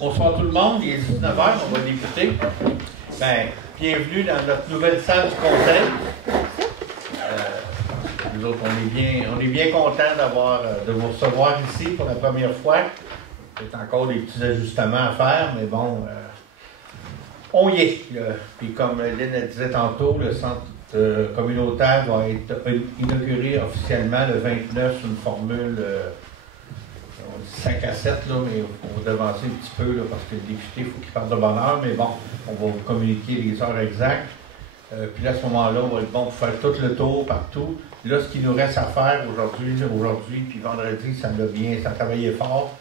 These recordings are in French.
Bonsoir tout le monde, il est 19h, on va débuter. Bienvenue dans notre nouvelle salle du conseil. Nous autres, on est bien contents de vous recevoir ici pour la première fois. Il y a encore des petits ajustements à faire, mais bon, on y est. Puis comme Lynn disait tantôt, le centre communautaire va être inauguré officiellement le 29 sur une formule 5 à 7, là, mais on va devancer un petit peu là, parce que le député, il faut qu'il parte de bonne heure, mais bon, on va vous communiquer les heures exactes. Puis là, à ce moment-là, on va être bon pour faire tout le tour partout. Là, ce qu'il nous reste à faire aujourd'hui, puis vendredi, ça a travaillé fort.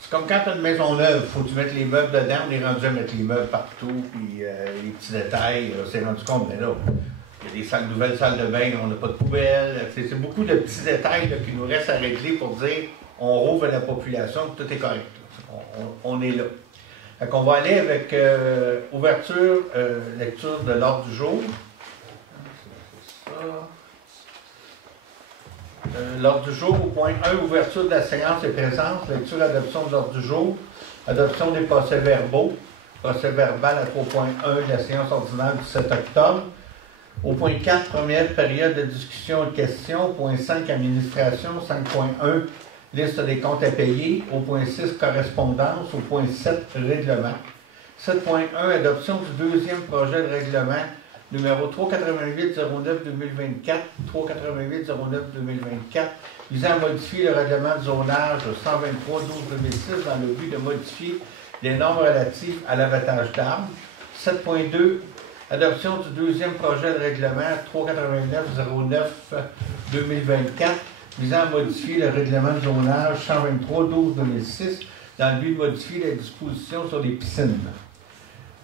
C'est comme quand tu as une maison neuve, il faut que tu mettes les meubles dedans, on est rendu à mettre les meubles partout, puis les petits détails, c'est rendu compte, mais là, il y a des nouvelles salles de bain, on n'a pas de poubelle. C'est beaucoup de petits détails là, qui nous restent à régler pour dire on rouvre à la population, tout est correct. On est là. Fait qu'on va aller avec lecture de l'ordre du jour. L'ordre du jour, au point 1, ouverture de la séance et présence, lecture et adoption de l'ordre du jour, adoption des procès-verbaux, procès-verbal à 3.1 de la séance ordinaire du 7 octobre. Au point 4, première période de discussion et de questions. Point 5, administration. 5.1, liste des comptes à payer. Au point 6, correspondance. Au point 7, règlement. 7.1, adoption du deuxième projet de règlement numéro 388-09-2024, 388-09-2024, visant à modifier le règlement de zonage 123-12-2006 dans le but de modifier les normes relatives à l'abattage d'arbres. 7.2, adoption du deuxième projet de règlement 389-09-2024, visant à modifier le règlement de zonage 123-12-2006 dans le but de modifier les dispositions sur les piscines.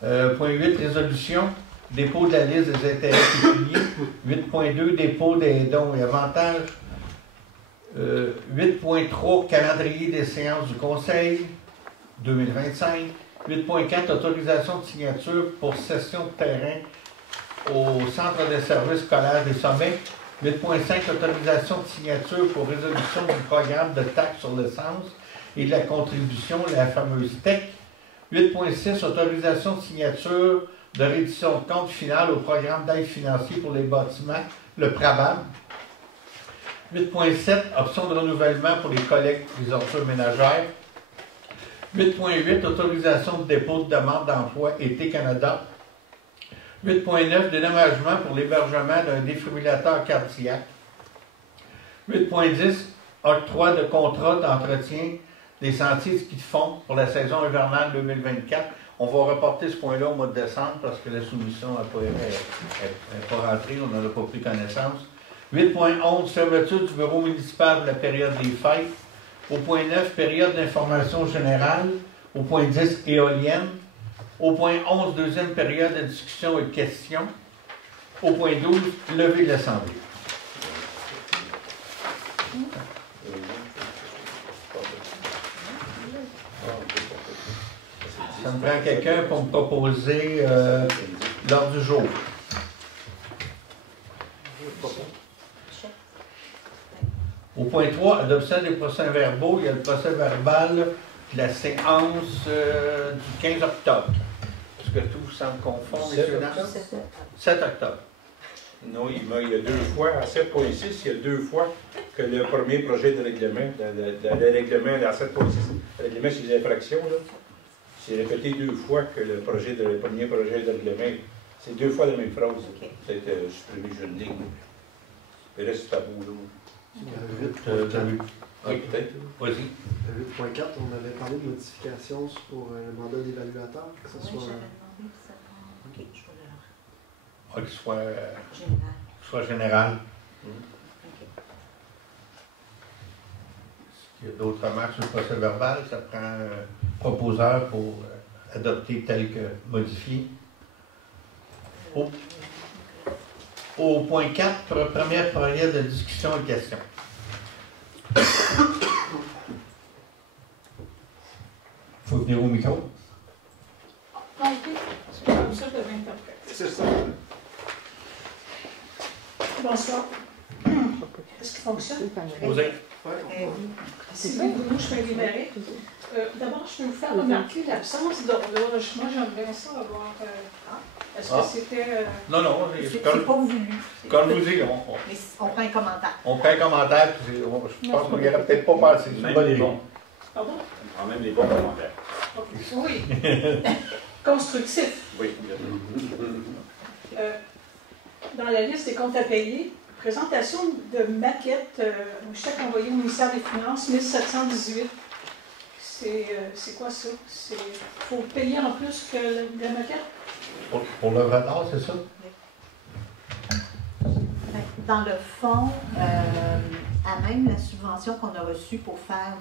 Point 8, résolution. Dépôt de la liste des intérêts pécuniaires. 8.2, dépôt des dons et avantages. 8.3, calendrier des séances du Conseil 2025. 8.4, autorisation de signature pour cession de terrain au Centre de services scolaires des Sommets. 8.5, autorisation de signature pour résolution du programme de taxe sur l'essence et de la contribution, la fameuse TEC. 8.6, autorisation de signature de réduction de compte finale au programme d'aide financière pour les bâtiments, le PRABAM. 8.7, option de renouvellement pour les collectes des ordures ménagères. 8.8, autorisation de dépôt de demande d'emploi été Canada. 8.9, dédommagement pour l'hébergement d'un défibrillateur cardiaque. 8.10, octroi de contrat d'entretien des sentiers de ski de fond pour la saison hivernale 2024. On va reporter ce point-là au mois de décembre parce que la soumission n'est pas rentrée, on n'en a pas pris connaissance. 8.11, fermeture du bureau municipal de la période des fêtes. Au point 9, période d'information générale. Au point 10, éolienne. Au point 11, deuxième période de discussion et de questions. Au point 12, levée de l'Assemblée. Ça me prend quelqu'un pour me proposer l'ordre du jour. Au point 3, adoption des procès-verbaux. Il y a le procès-verbal de la séance du 15 octobre. Est-ce que tout semble conforme, messieurs, dames? 7 octobre. Non, il y a 2 fois, à 7.6, il y a 2 fois que le premier projet de règlement, le règlement à 7.6, le règlement sur les infractions, là, c'est répété 2 fois que le premier projet de règlement. C'est 2 fois la même phrase. Okay. Peut-être supprimé jeune ligne. Le reste, c'est tabou, là. Oui, peut-être. Vas-y. 8.4, on avait parlé de modification pour un mandat d'évaluateur, que ce soit. Qu'il soit général. S'il y a d'autres remarques sur le procès-verbal, ça prend un proposeur pour adopter tel que modifié. Au point 4, première période de discussion et de questions. Il faut venir au micro. C'est comme ça que je m'interprète. C'est ça. Bonsoir. Est-ce qu'il fonctionne? Osez. Si vous voulez, je vais libérer. D'abord, je vais vous faire remarquer l'absence d'horloge. Moi, j'aime bien ça avoir. Est-ce que c'était. Non, non, C'est pas voulu. comme je vous dis, Mais on prend un commentaire. on prend un commentaire, puis je pense qu'on n'y aurait peut-être pas passé. C'est une bonne idée. Pardon? En même les bons commentaires. Oui. Constructif. Oui. Dans la liste des comptes à payer, présentation de maquette, chèque envoyé au ministère des Finances, 1718. C'est quoi ça? Il faut payer en plus que la maquette? Pour le retard, c'est ça? Dans le fond, à même la subvention qu'on a reçue pour faire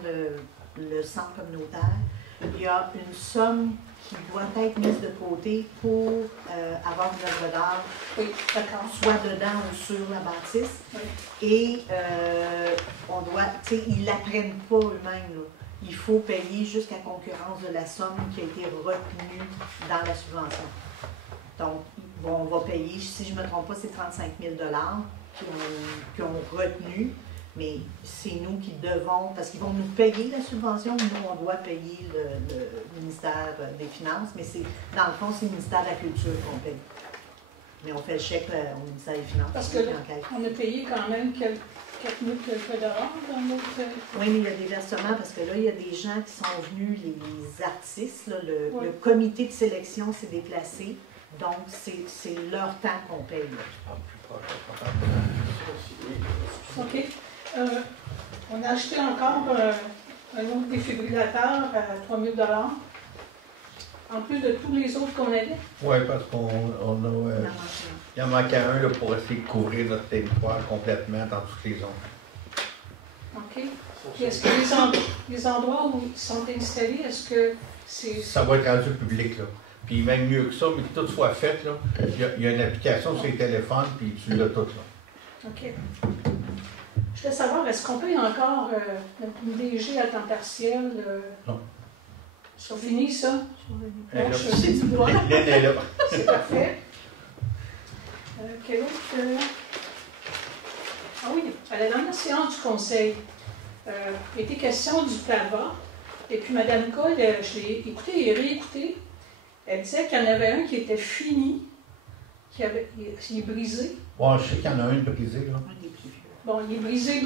le centre communautaire, il y a une somme qui doit être mise de côté pour avoir une œuvre d'art, Oui, d'accord. soit dedans ou sur la bâtisse. Oui. Et on doit, tu sais, ils ne l'apprennent pas eux-mêmes, là. Il faut payer jusqu'à concurrence de la somme qui a été retenue dans la subvention. Donc, on va payer, si je ne me trompe pas, c'est 35 000 qu'ils ont retenu, mais c'est nous qui devons, parce qu'ils vont nous payer la subvention, nous, on doit payer le ministère des Finances, mais dans le fond, c'est le ministère de la Culture qu'on paye. Mais on fait le chèque au ministère des Finances. Parce que là, on a payé quand même 4 000 quelques dollars dans notre... Oui, mais il y a des versements, parce que là, il y a des gens qui sont venus, les artistes, là, Oui. le comité de sélection s'est déplacé, donc c'est leur temps qu'on paye. Là. OK. On a acheté encore un autre défibrillateur à 3 000 en plus de tous les autres qu'on avait. Oui, parce qu'on a. Il en manquait un là, pour essayer de couvrir notre territoire complètement dans toutes les zones. OK. Puis est-ce que les endroits où ils sont installés, est-ce que c'est... Ça va être rendu public, là. Puis même mieux que ça, mais que tout soit fait, là, il y a une application sur les téléphones, puis tu l'as tout, là. OK. Je voulais savoir, est-ce qu'on paye encore une DG à temps partiel? Non. C'est fini, ça? Elle est là. C'est du bois. Lynn est là. C'est parfait. Quel autre? Ah oui, à la dernière séance du conseil, il était question du PAVA. Et puis Mme Cole, je l'ai écouté et réécouté. Elle disait qu'il y en avait un qui était fini, il est brisé. Bon, je sais qu'il y en a un brisé, là. Un des plus vieux. Bon, il est brisé.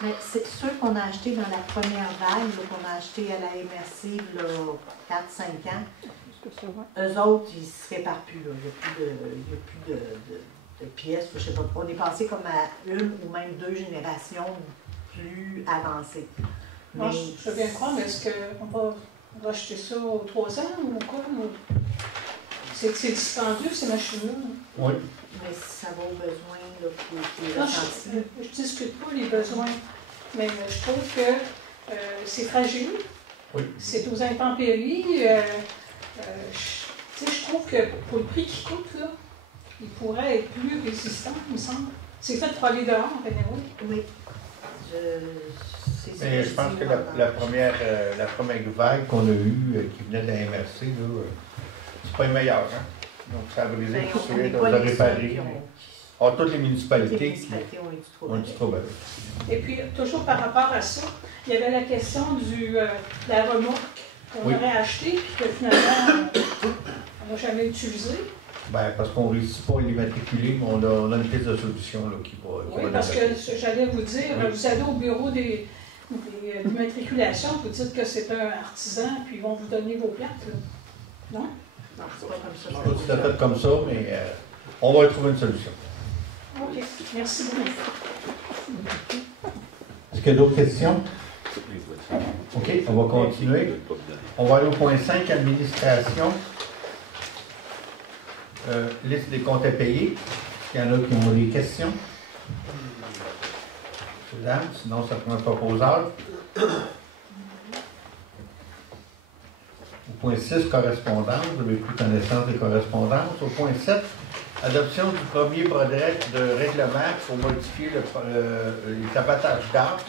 Mais c'est ceux qu'on a achetés dans la première vague, là, qu'on a acheté à la MRC, 4-5 ans. Eux autres, ils se réparent plus, là. Il n'y a plus de pièces, je sais pas. On est passé comme à une ou même 2 générations plus avancées. Moi, je veux bien croire, mais est-ce qu'on va acheter ça aux 3 ans ou quoi? C'est dispendieux, ces machines-là. Oui. Mais ça va aux besoins là, qui est Non, ressenti. je ne discute pas les besoins, mais je trouve que c'est fragile. Oui. C'est aux intempéries. Je trouve que pour le prix qu'il coûte, là, il pourrait être plus résistant, il me semble. C'est fait pour aller dehors, en général. Oui. Mais je pense que la première vague qu'on a eue, qui venait de la MRC, là, c'est pas le meilleur, hein? Donc ça a brisé tout de suite, on l'a réparé. Toutes les municipalités ont du trouble avec. Et puis, toujours par rapport à ça, il y avait la question de la remorque qu'on aurait achetée, puis que finalement, on n'a jamais utilisée. Bien, parce qu'on ne réussit pas à l'immatriculer, mais on a une piste de solution là, qui va. Oui, parce que j'allais vous dire, vous allez au bureau des immatriculations, vous dites que c'est un artisan, puis ils vont vous donner vos plaques. Là. Non? Non, c'est pas comme ça. C'est pas tout à fait comme ça, mais on va trouver une solution. OK. Merci beaucoup. Est-ce qu'il y a d'autres questions? OK, on va continuer. On va aller au point 5, administration. Liste des comptes à payer. Il y en a qui ont des questions. Sinon, ça prend un proposeur. Au point 6, correspondance. Vous avez pris connaissance des correspondances. Au point 7, adoption du premier projet de règlement pour modifier les abattages d'arbres.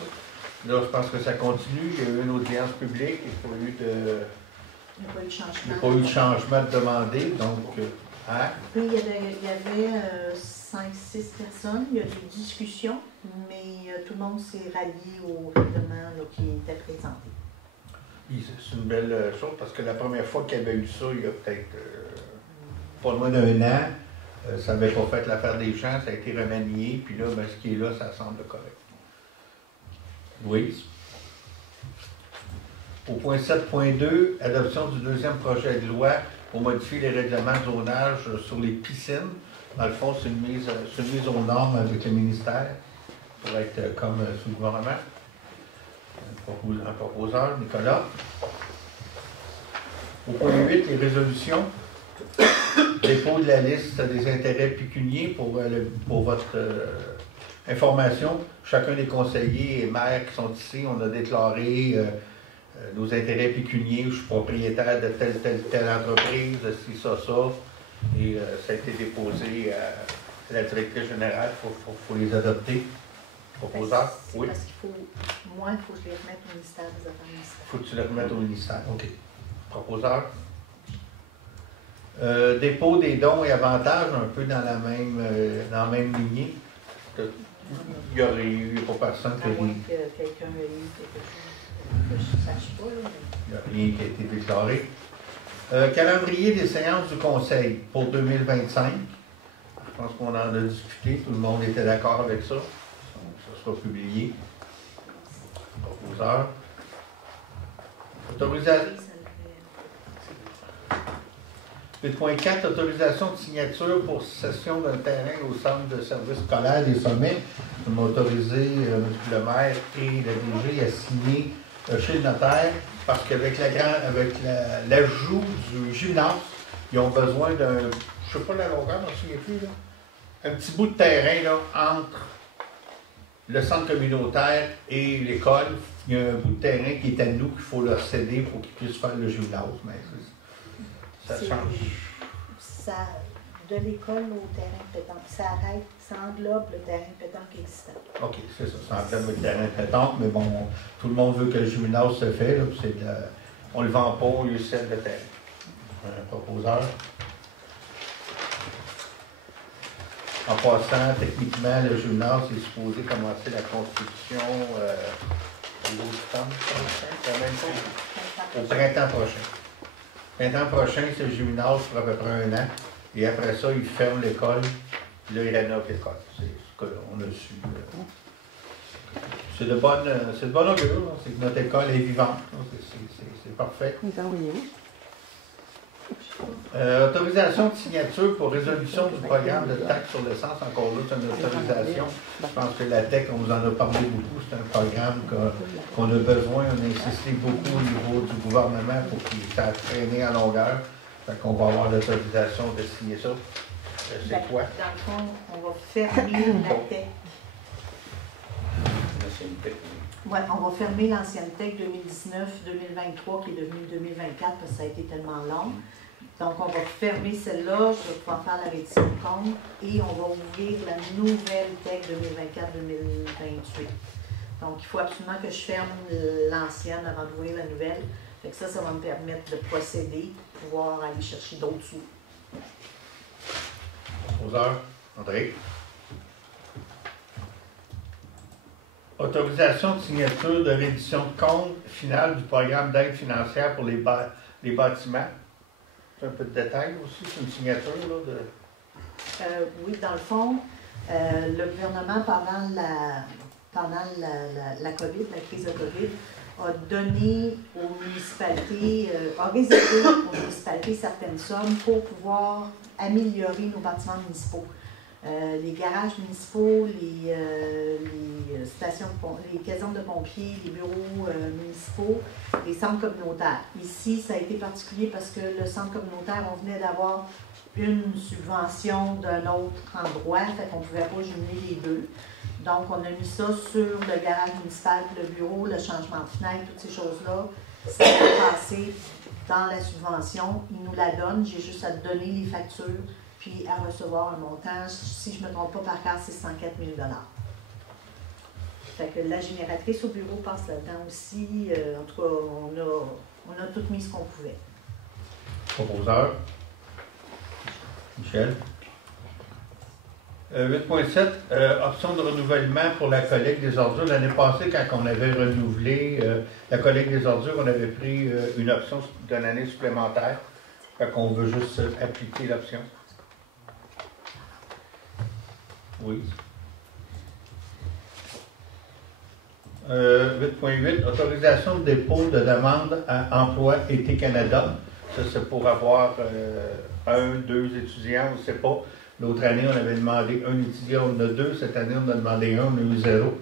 Là, je pense que ça continue. Il y a eu une audience publique. Il n'y a pas eu de changement de demandé. Donc, Hein? Oui, il y avait 5-6 personnes, il y a des discussions, mais tout le monde s'est rallié au règlement là, qui était présenté. Oui, c'est une belle chose parce que la première fois qu'il y avait eu ça, il y a peut-être pas loin d'1 an, ça n'avait pas fait l'affaire des champs, ça a été remanié, puis là, ben, ce qui est là, ça semble correct. Louise? Au point 7.2, adoption du deuxième projet de loi pour modifier les règlements de zonage sur les piscines. Dans le fond, c'est une mise aux normes avec le ministère pour être comme sous le gouvernement. Un proposeur, Nicolas. Au point 8, les résolutions. Dépôt de la liste des intérêts pécuniers pour votre information. Chacun des conseillers et maires qui sont ici, on a déclaré nos intérêts pécuniers. Je suis propriétaire de telle entreprise, ci, ça. Et ça a été déposé à la directrice générale. Il faut les adopter. Proposeur? Oui. Parce qu'il faut, moi, il faut que je les remette au ministère des Affaires municipales. Il faut que tu les remettes au ministère. OK. Proposeur? Dépôt des dons et avantages, un peu dans la même lignée. Il n'y aurait eu pas personne À moins que quelqu'un ait eu quelque chose que je ne sache pas. Là, mais... Il n'y a rien qui a été déclaré. Calendrier des séances du Conseil pour 2025. Je pense qu'on en a discuté. Tout le monde était d'accord avec ça. Ça sera publié. Proposeur. Autorisation. 8.4, autorisation de signature pour cession d'un terrain au centre de service scolaire des Sommets. Nous avons autorisé M. le maire et le DG à signer chez le notaire parce qu'avec l'ajout du gymnase, ils ont besoin d'un, je ne sais pas la longueur, je ne me souviens plus, là, un petit bout de terrain là, entre le centre communautaire et l'école. Il y a un bout de terrain qui est à nous qu'il faut leur céder pour qu'ils puissent faire le gymnase. Mais ça change. Ça, de l'école au terrain de pétanque, ça arrête, ça englobe le terrain de pétanque existant. OK, c'est ça, ça englobe le terrain de pétanque, mais bon, tout le monde veut que le gymnase se fait, là, on ne le vend pas au lieu de celle de terrain. Un proposeur. En passant, techniquement, le gymnase est supposé commencer la construction au printemps prochain. Printemps prochain, c'est le gymnase pour à peu près 1 an. Et après ça, ils ferment l'école. Puis là, ils rénovent l'école. C'est ce qu'on a su. C'est de bonne augure. C'est que notre école est vivante. C'est parfait. Autorisation de signature pour résolution du programme de taxe sur l'essence. Encore là, c'est une autorisation. Je pense que la TEC, on vous en a parlé beaucoup. C'est un programme qu'on a besoin. On a insisté beaucoup au niveau du gouvernement pour qu'il fasse traîner en longueur. Fait qu'on va avoir l'autorisation de signer ça. C'est quoi? Dans le fond, on va fermer la TEC. Oui, on va fermer l'ancienne TEC 2019-2023 qui est devenue 2024 parce que ça a été tellement long. Donc, on va fermer celle-là, je vais pouvoir faire la reddition de compte et on va ouvrir la nouvelle TEC 2024-2028. Donc, il faut absolument que je ferme l'ancienne avant d'ouvrir la nouvelle. Fait que ça va me permettre de procéder, de pouvoir aller chercher d'autres sous. Proposeur, André. Autorisation de signature de reddition de compte finale du programme d'aide financière pour les bâtiments. C'est un peu de détail aussi, c'est une signature là, de... Oui, dans le fond, le gouvernement, pendant la COVID, la crise de COVID, a donné aux municipalités, a réservé aux municipalités certaines sommes pour pouvoir améliorer nos bâtiments municipaux. Les garages municipaux, les stations les casernes de pompiers, les bureaux municipaux, les centres communautaires. Ici, ça a été particulier parce que le centre communautaire, on venait d'avoir une subvention d'un autre endroit, fait qu'on ne pouvait pas jumeler les deux. Donc, on a mis ça sur le garage municipal, le bureau, le changement de fenêtre, toutes ces choses-là. Ça a passé dans la subvention. Ils nous la donnent. J'ai juste à donner les factures puis à recevoir un montant. Si je ne me trompe pas par carte, c'est 104 000 $. Fait que la génératrice au bureau passe là-dedans aussi. En tout cas, on a tout mis ce qu'on pouvait. Proposeur. Michel. 8.7, option de renouvellement pour la collecte des ordures. L'année passée, quand on avait renouvelé la collecte des ordures, on avait pris une option d'une année supplémentaire. Fait qu'on veut juste appliquer l'option. Oui. 8.8, autorisation de dépôt de demande à Emploi Été Canada. Ça, c'est pour avoir 1, 2 étudiants, on ne sait pas. L'autre année, on avait demandé un étudiant, on en a 2. Cette année, on a demandé 1, on a eu 0.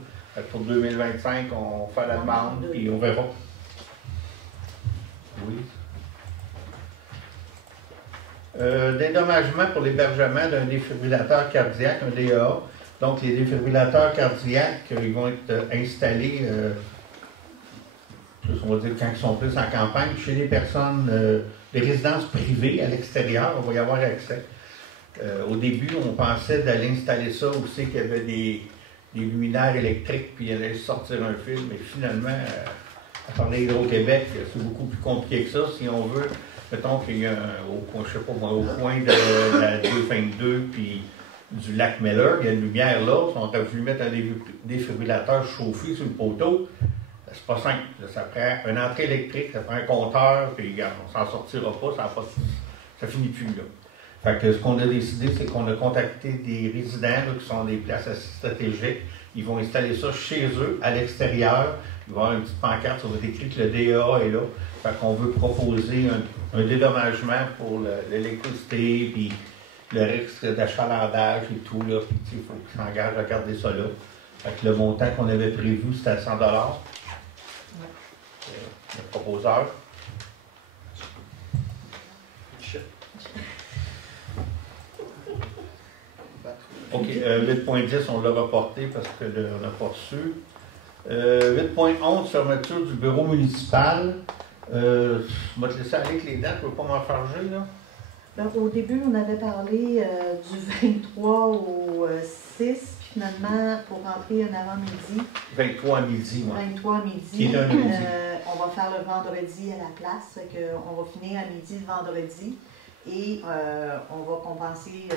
Pour 2025, on fait la demande, puis on verra. Oui. Dédommagement pour l'hébergement d'un défibrillateur cardiaque, un DEA. Donc, les défibrillateurs cardiaques, ils vont être installés, on va dire quand ils sont plus en campagne, chez les personnes, les résidences privées à l'extérieur, on va y avoir accès. Au début, on pensait d'aller installer ça où c'est qu'il y avait des luminaires électriques, puis il allait sortir un fil, mais finalement, à part l'Hydro-Québec, c'est beaucoup plus compliqué que ça. Si on veut, mettons qu'il y a au coin de la 222, puis du lac Miller, il y a une lumière là, si on aurait voulu mettre un défibrillateur chauffé sur le poteau, c'est pas simple. Ça prend une entrée électrique, ça prend un compteur, puis on s'en sortira pas, ça finit plus là. Fait que ce qu'on a décidé, c'est qu'on a contacté des résidents là, qui sont des places assez stratégiques. Ils vont installer ça chez eux, à l'extérieur. Il va y avoir une petite pancarte, ça va être écrit que le DEA est là. Fait qu'on veut proposer un dédommagement pour l'électricité, puis le risque d'achalandage et tout, là. Puis il faut qu'ils s'engagent à garder ça là. Fait que le montant qu'on avait prévu, c'était à 100 $. Le proposeur. OK, 8.10, on l'a reporté parce qu'on n'a pas reçu. 8.11, fermeture du bureau municipal. Je vais te laisser aller avec les dates, je ne veux pas m'en charger, là. Donc, au début, on avait parlé du 23 au 6, puis finalement, pour rentrer un avant-midi. 23 à midi, oui. 23 à midi. Qui est un midi. On va faire le vendredi à la place, on va finir à midi le vendredi et on va compenser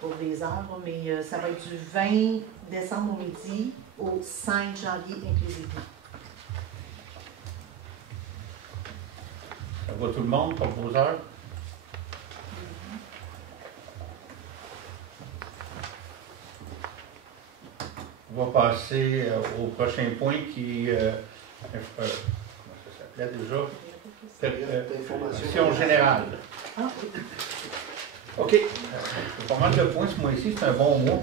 pour des heures, mais ça va être du 20 décembre au midi au 5 janvier inclusivement. Ça va tout le monde, proposeur? On va passer au prochain point qui comment ça s'appelait déjà? Information générale. Ah. OK. C'est pas mal de points ce mois-ci, c'est un bon mois.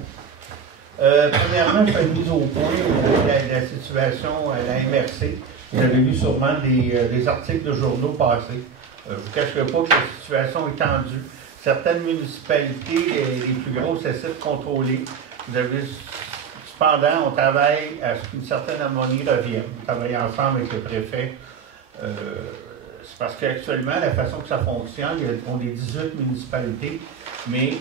Premièrement, je fais une mise au point de la situation à la MRC. Vous avez lu sûrement des articles de journaux passés. Je ne vous cacherai pas que la situation est tendue. Certaines municipalités, les plus grosses, essaient de contrôler. Vous avez cependant, on travaille à ce qu'une certaine harmonie revienne. On travaille ensemble avec le préfet. C'est parce qu'actuellement, la façon que ça fonctionne, on est 18 municipalités, mais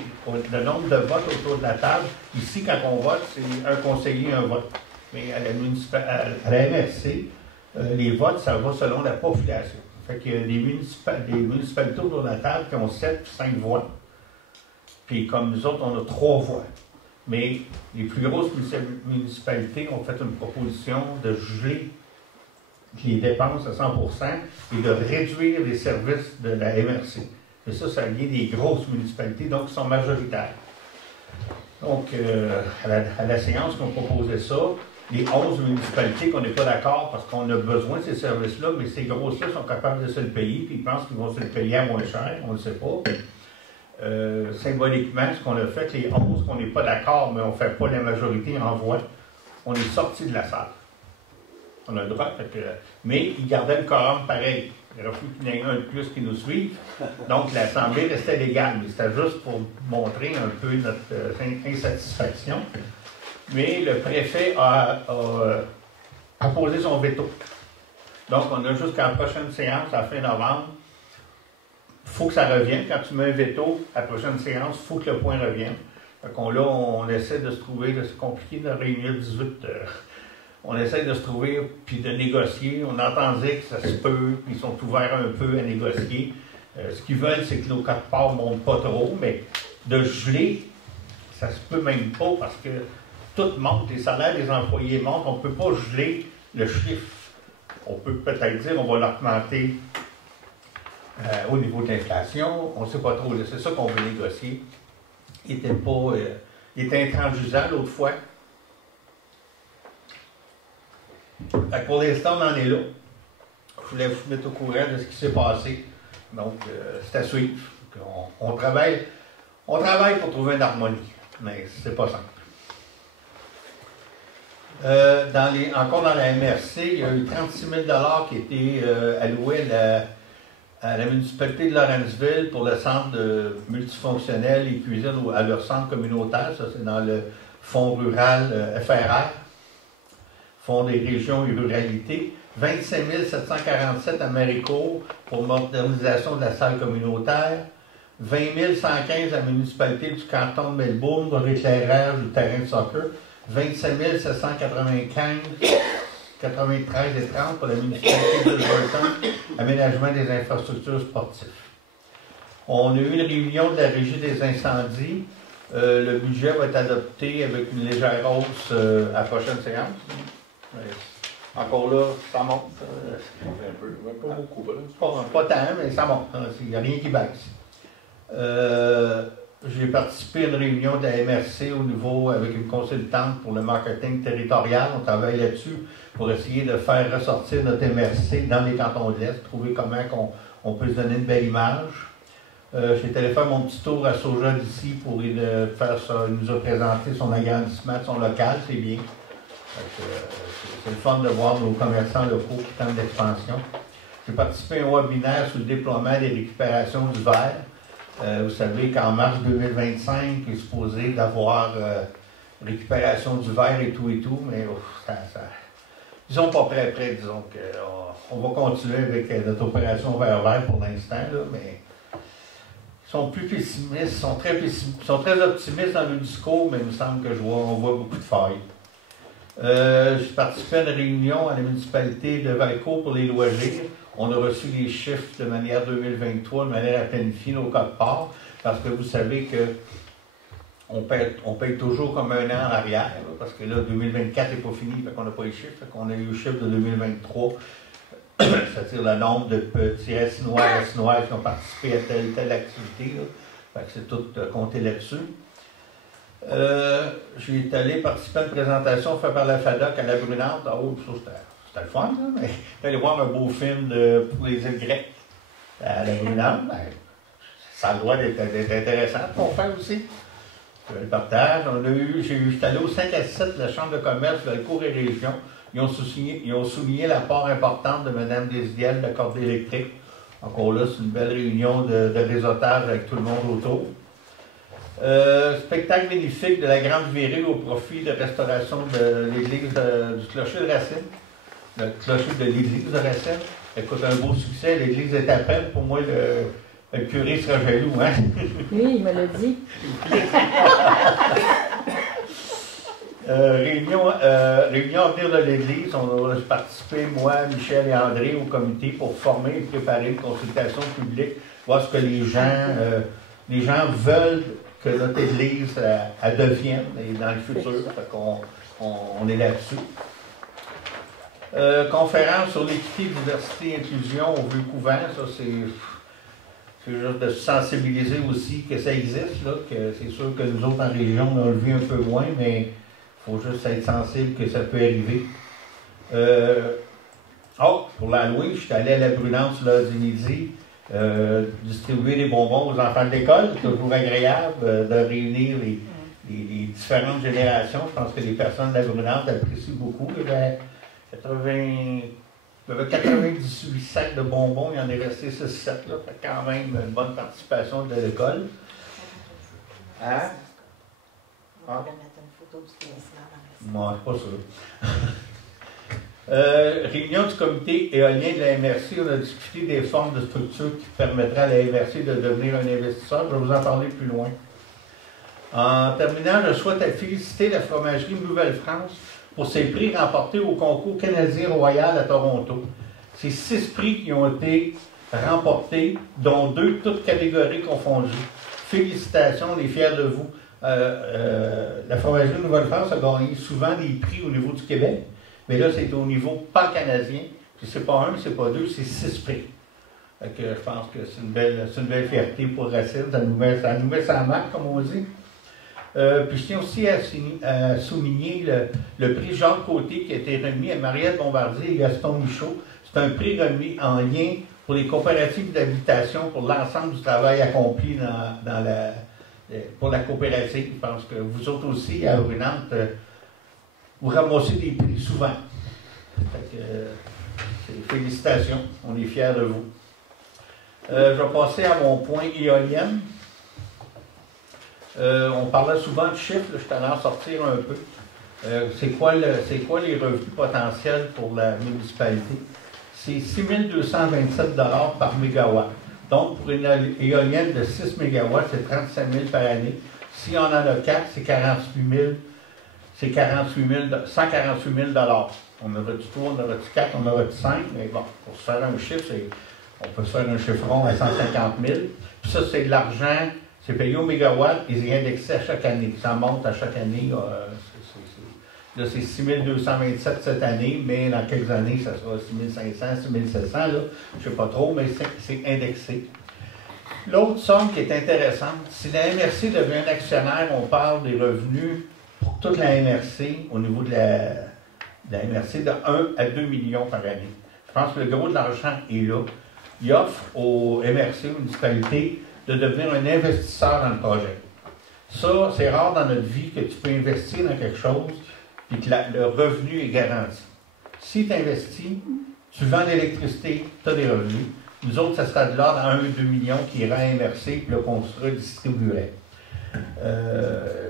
le nombre de votes autour de la table, ici, quand on vote, c'est un conseiller, un vote. Mais à la MRC, les votes, ça va selon la population. Fait qu'il y a des municipalités autour de la table qui ont 7 puis 5 voix. Puis comme nous autres, on a 3 voix. Mais les plus grosses municipalités ont fait une proposition de geler les dépenses à 100% et de réduire les services de la MRC. Et ça vient des grosses municipalités, donc qui sont majoritaires. Donc, à la séance qu'on proposait ça, les 11 municipalités qu'on n'est pas d'accord parce qu'on a besoin de ces services-là, mais ces grosses-là sont capables de se le payer, puis ils pensent qu'ils vont se le payer à moins cher, on ne le sait pas. Symboliquement, ce qu'on a fait, les 11 qu'on n'est pas d'accord, mais on ne fait pas la majorité en voix, on est sorti de la salle. On a le droit, mais ils gardaient le quorum pareil. Il aurait fallu qu'il y en ait un de plus qui nous suive. Donc, l'Assemblée restait légale, mais c'était juste pour montrer un peu notre insatisfaction. Mais le préfet a posé son veto. Donc, on a jusqu'à la prochaine séance, à la fin novembre. Il faut que ça revienne. Quand tu mets un veto à la prochaine séance, il faut que le point revienne. Donc, là, on essaie de se trouver, c'est compliqué de réunir 18 on essaie de se trouver puis de négocier. On entendait que ça se peut, puis ils sont ouverts un peu à négocier. Ce qu'ils veulent, c'est que nos cotes-parts ne montent pas trop, mais de geler, ça se peut même pas parce que tout monte, les salaires des employés montent, on ne peut pas geler le chiffre. On peut peut-être dire on va l'augmenter au niveau de l'inflation, on ne sait pas trop, c'est ça qu'on veut négocier. Il était intransigeant l'autre fois. Pour l'instant, on en est là. Je voulais vous mettre au courant de ce qui s'est passé. Donc, c'est à suivre. On travaille pour trouver une harmonie, mais c'est pas simple. Encore dans la MRC, il y a eu 36 000 $ qui étaient alloués à la municipalité de Lawrenceville pour le centre multifonctionnel et cuisine à leur centre communautaire. Ça, c'est dans le fonds rural FRR, Fonds des régions et ruralités. 25 747 à Maricourt pour modernisation de la salle communautaire. 20 115 à la municipalité du canton de Melbourne pour l'éclairage du terrain de soccer. 25 795, 93 et 30 pour la municipalité de Jordan, aménagement des infrastructures sportives. On a eu une réunion de la Régie des incendies. Le budget va être adopté avec une légère hausse à la prochaine séance. Encore là, ça monte. Un peu, pas beaucoup. Pas tant, mais ça monte. Il n'y a rien qui baisse. J'ai participé à une réunion de la MRC au niveau avec une consultante pour le marketing territorial. On travaille là-dessus pour essayer de faire ressortir notre MRC dans les cantons de l'Est, trouver comment on peut se donner une belle image. J'ai allé faire mon petit tour à Soja d'ici pour faire ça. Il nous a présenté son agrandissement de son local, c'est bien. C'est le fun de voir nos commerçants locaux qui tentent l'expansion. J'ai participé à un webinaire sur le déploiement des récupérations du verre. Vous savez qu'en mars 2025, il est supposé d'avoir récupération du verre et tout, mais disons pas prêt, disons qu'on va continuer avec notre opération vert pour l'instant, mais ils sont plus pessimistes, ils sont très optimistes dans le discours, mais il me semble que on voit beaucoup de failles. J'ai participé à une réunion à la municipalité de Valcourt pour les loisirs. On a reçu les chiffres de manière 2023, de manière à planifier nos codes-parts, parce que vous savez que on paye toujours comme un an en arrière, parce que là, 2024 n'est pas fini, fait qu'on n'a pas les chiffres, fait qu'on a eu le chiffre de 2023, c'est-à-dire le nombre de petits Racinois qui ont participé à telle ou telle activité, là. Fait que c'est tout compté là-dessus. J'ai allé participer à une présentation faite par la FADOC à la Brunante. Ah oui, ça c'était le fun, là, mais j'allais voir un beau film pour les îles grecques à la Brunante. Ça a le droit d'être intéressant pour faire aussi. Le partage. J'étais allé au 5 à 7 de la Chambre de commerce de Valcourt et Région. Ils ont souligné la part importante de Mme Desiel de la cordée électrique. Encore là, c'est une belle réunion de réseautage avec tout le monde autour. Spectacle bénéfique de la Grande Virée au profit de restauration de l'église du clocher de Racine. Le clocher de l'église de Racine. Écoute, un beau succès. L'église est à peine. Pour moi, le curé sera jaloux, hein? Oui, il me l'a dit. Réunion à venir de l'église. On a participé, moi, Michel et André, au comité pour former et préparer une consultation publique, voir ce que les gens veulent que notre Église elle devienne dans le futur. Fait on est là-dessus. Conférence sur l'équité, diversité et inclusion au Vieux-Couvent. Ça, c'est juste de sensibiliser aussi que ça existe, là, que c'est sûr que nous autres en région, on a le vu un peu moins, mais il faut juste être sensible que ça peut arriver. Pour l'Halloween, je suis allé à la Brunante là du midi. Distribuer des bonbons aux enfants de l'école, c'est toujours agréable de réunir les différentes générations. Je pense que les personnes de la Brunante apprécient beaucoup. Il y avait 98 sacs de bonbons, il y en est resté 6-7 là. Fait quand même une bonne participation de l'école. Hein? On va mettre une photo du finissement dans la Moi, pas sûr. Réunion du comité éolien de la MRC, on a discuté des formes de structure qui permettraient à la MRC de devenir un investisseur. Je vais vous en parler plus loin. En terminant, je souhaite féliciter la fromagerie Nouvelle-France pour ses prix remportés au concours canadien royal à Toronto. C'est 6 prix qui ont été remportés, dont 2 toutes catégories confondues. Félicitations, on est fiers de vous. La Fromagerie Nouvelle-France a gagné souvent des prix au niveau du Québec, mais là, c'est au niveau pan-canadien. Puis c'est pas un, c'est pas deux, c'est 6 prix. Fait que je pense que c'est une belle fierté pour Racine. Ça nous met sa marque, comme on dit. Puis je tiens aussi à souligner le prix Jacques Côté qui a été remis à Mariette Bombardier et Gaston Michaud. C'est un prix remis en lien pour les coopératives d'habitation pour l'ensemble du travail accompli pour la coopérative. Je pense que vous autres aussi, à Brunante, vous ramassez des prix souvent. Fait que, félicitations, on est fiers de vous. Je vais passer à mon point éolienne. On parlait souvent de chiffres, là, je t'en en sortir un peu. C'est quoi les revenus potentiels pour la municipalité? C'est 6 227 $ par mégawatt. Donc, pour une éolienne de 6 MW, c'est 35 000 par année. Si on en a 4, c'est 148 000 $. On aurait-tu 3, on aurait-tu 4, on aurait-tu 5, mais bon, pour se faire un chiffre, on peut se faire un chiffron à 150 000. Puis ça, c'est de l'argent, c'est payé au mégawatt et c'est indexé à chaque année. Ça monte à chaque année. Là, c'est 6 227 cette année, mais dans quelques années, ça sera 6 500, 6 700, là. Je ne sais pas trop, mais c'est indexé. L'autre somme qui est intéressante, si la MRC devient un actionnaire, on parle des revenus pour toute la MRC au niveau de la MRC de 1 à 2 millions par année. Je pense que le gros de l'argent est là. Il offre aux MRC, aux municipalités, de devenir un investisseur dans le projet. Ça, c'est rare dans notre vie que tu peux investir dans quelque chose et que le revenu est garanti. Si tu investis, tu vends de l'électricité, tu as des revenus. Nous autres, ça sera de l'ordre à 1 ou 2 millions qui ira à MRC, puis là, qu'on se redistribuerait.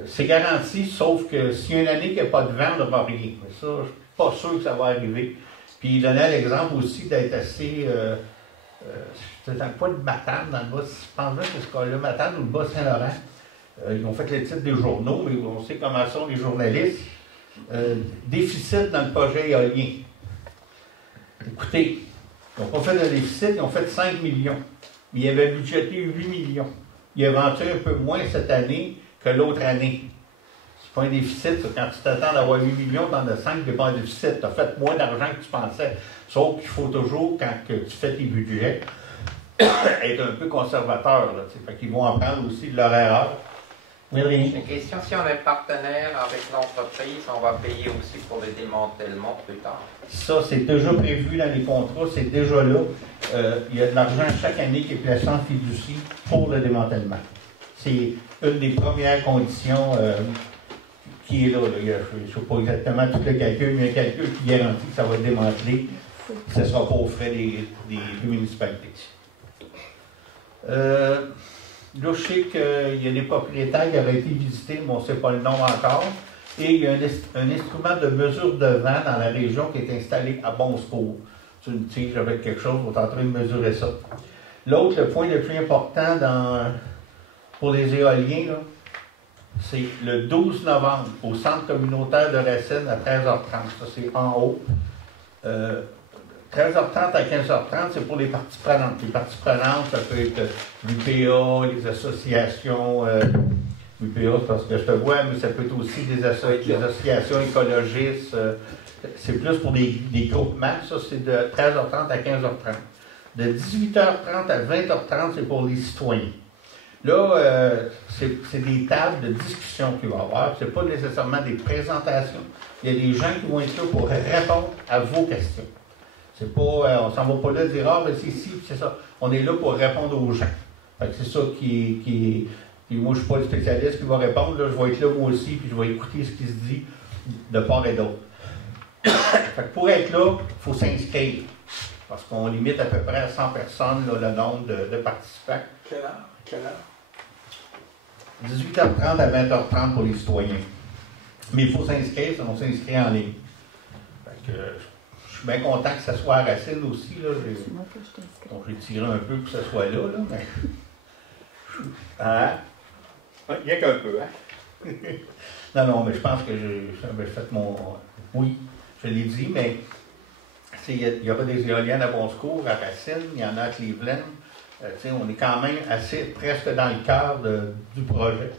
C'est garanti, sauf que s'il y a une année qu'il n'y a pas de vent, on n'aura rien. Mais ça, je ne suis pas sûr que ça va arriver. Puis il donnait l'exemple aussi d'être assez... c'est dans le coin de Matane, dans le bas, je pense que c'est ce cas-là, Matane ou le Bas-Saint-Laurent. Ils ont fait les titres des journaux, mais on sait comment sont les journalistes. Déficit dans le projet éolien. Écoutez, ils n'ont pas fait de déficit, ils ont fait 5 millions. Mais ils avaient budgété 8 millions. Ils ont vendu un peu moins cette année que l'autre année. C'est pas un déficit, ça. Quand tu t'attends d'avoir 8 millions, tu en as 5, tu n'es pas un déficit. Tu as fait moins d'argent que tu pensais. Sauf qu'il faut toujours, quand tu fais tes budgets, être un peu conservateur. Là, fait qu'ils vont apprendre aussi de leur erreur. Oui, rien. Une question, si on est partenaire avec l'entreprise, on va payer aussi pour le démantèlement plus tard. Ça, c'est déjà prévu dans les contrats, c'est déjà là. Il y a de l'argent chaque année qui est placé en fiducie pour le démantèlement. C'est une des premières conditions qui est là. Je ne sais pas exactement tout le calcul, mais il y a un calcul qui garantit que ça va être démantelé. Ce ne sera pas aux frais des municipalités. Là, je sais qu'il y a des propriétaires qui auraient été visités, mais on ne sait pas le nom encore. Et il y a un instrument de mesure de vent dans la région qui est installé à Bon Secours. C'est une tige avec quelque chose, on est en train de mesurer ça. L'autre, le point le plus important pour les éoliens, c'est le 12 novembre au centre communautaire de Racine à 13h30. Ça, c'est en haut. 13h30 à 15h30, c'est pour les parties prenantes. Les parties prenantes, ça peut être l'UPA, les associations. UPA, c'est parce que je te vois, mais ça peut être aussi des associations écologistes. C'est plus pour des groupements. Ça, c'est de 13h30 à 15h30. De 18h30 à 20h30, c'est pour les citoyens. Là, c'est des tables de discussion qu'il va y avoir. Ce n'est pas nécessairement des présentations. Il y a des gens qui vont être là pour répondre à vos questions. C'est pas, on s'en va pas là dire, ah, ben c'est ici, c'est ça. On est là pour répondre aux gens. Fait que c'est ça qui moi, je ne suis pas le spécialiste qui va répondre. Là, je vais être là moi aussi, puis je vais écouter ce qui se dit de part et d'autre. Fait que pour être là, il faut s'inscrire. Parce qu'on limite à peu près à 100 personnes là, le nombre de participants. Quelle heure? 18h30 à 20h30 pour les citoyens. Mais il faut s'inscrire, on s'inscrit en ligne. Fait que, je suis bien content que ça soit à Racine aussi. Là. Donc, j'ai tiré un peu pour que ça soit là. Mais... Rien qu'un peu, hein? Non, mais je pense que j'avais fait mon... Oui, je l'ai dit, mais il y aura des éoliennes à Bon Secours, à Racine, il y en a à Cleveland, On est quand même assez presque dans le cœur du projet.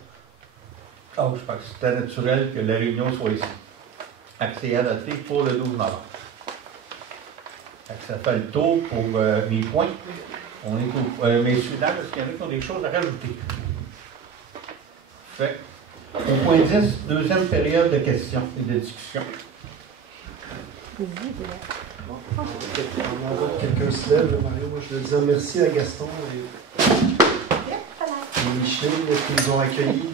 Donc, je pense que c'était naturel que la réunion soit ici. C'est adopté pour le 12 novembre. Ça fait le tour pour mes points. On est messieurs, dames, est-ce qu'il y en a qui ont des choses à rajouter? Fait. Au point 10, deuxième période de questions et de discussion. Quelqu'un se lève, Mario. Moi, je veux dire merci à Gaston et Michel qui nous ont accueillis.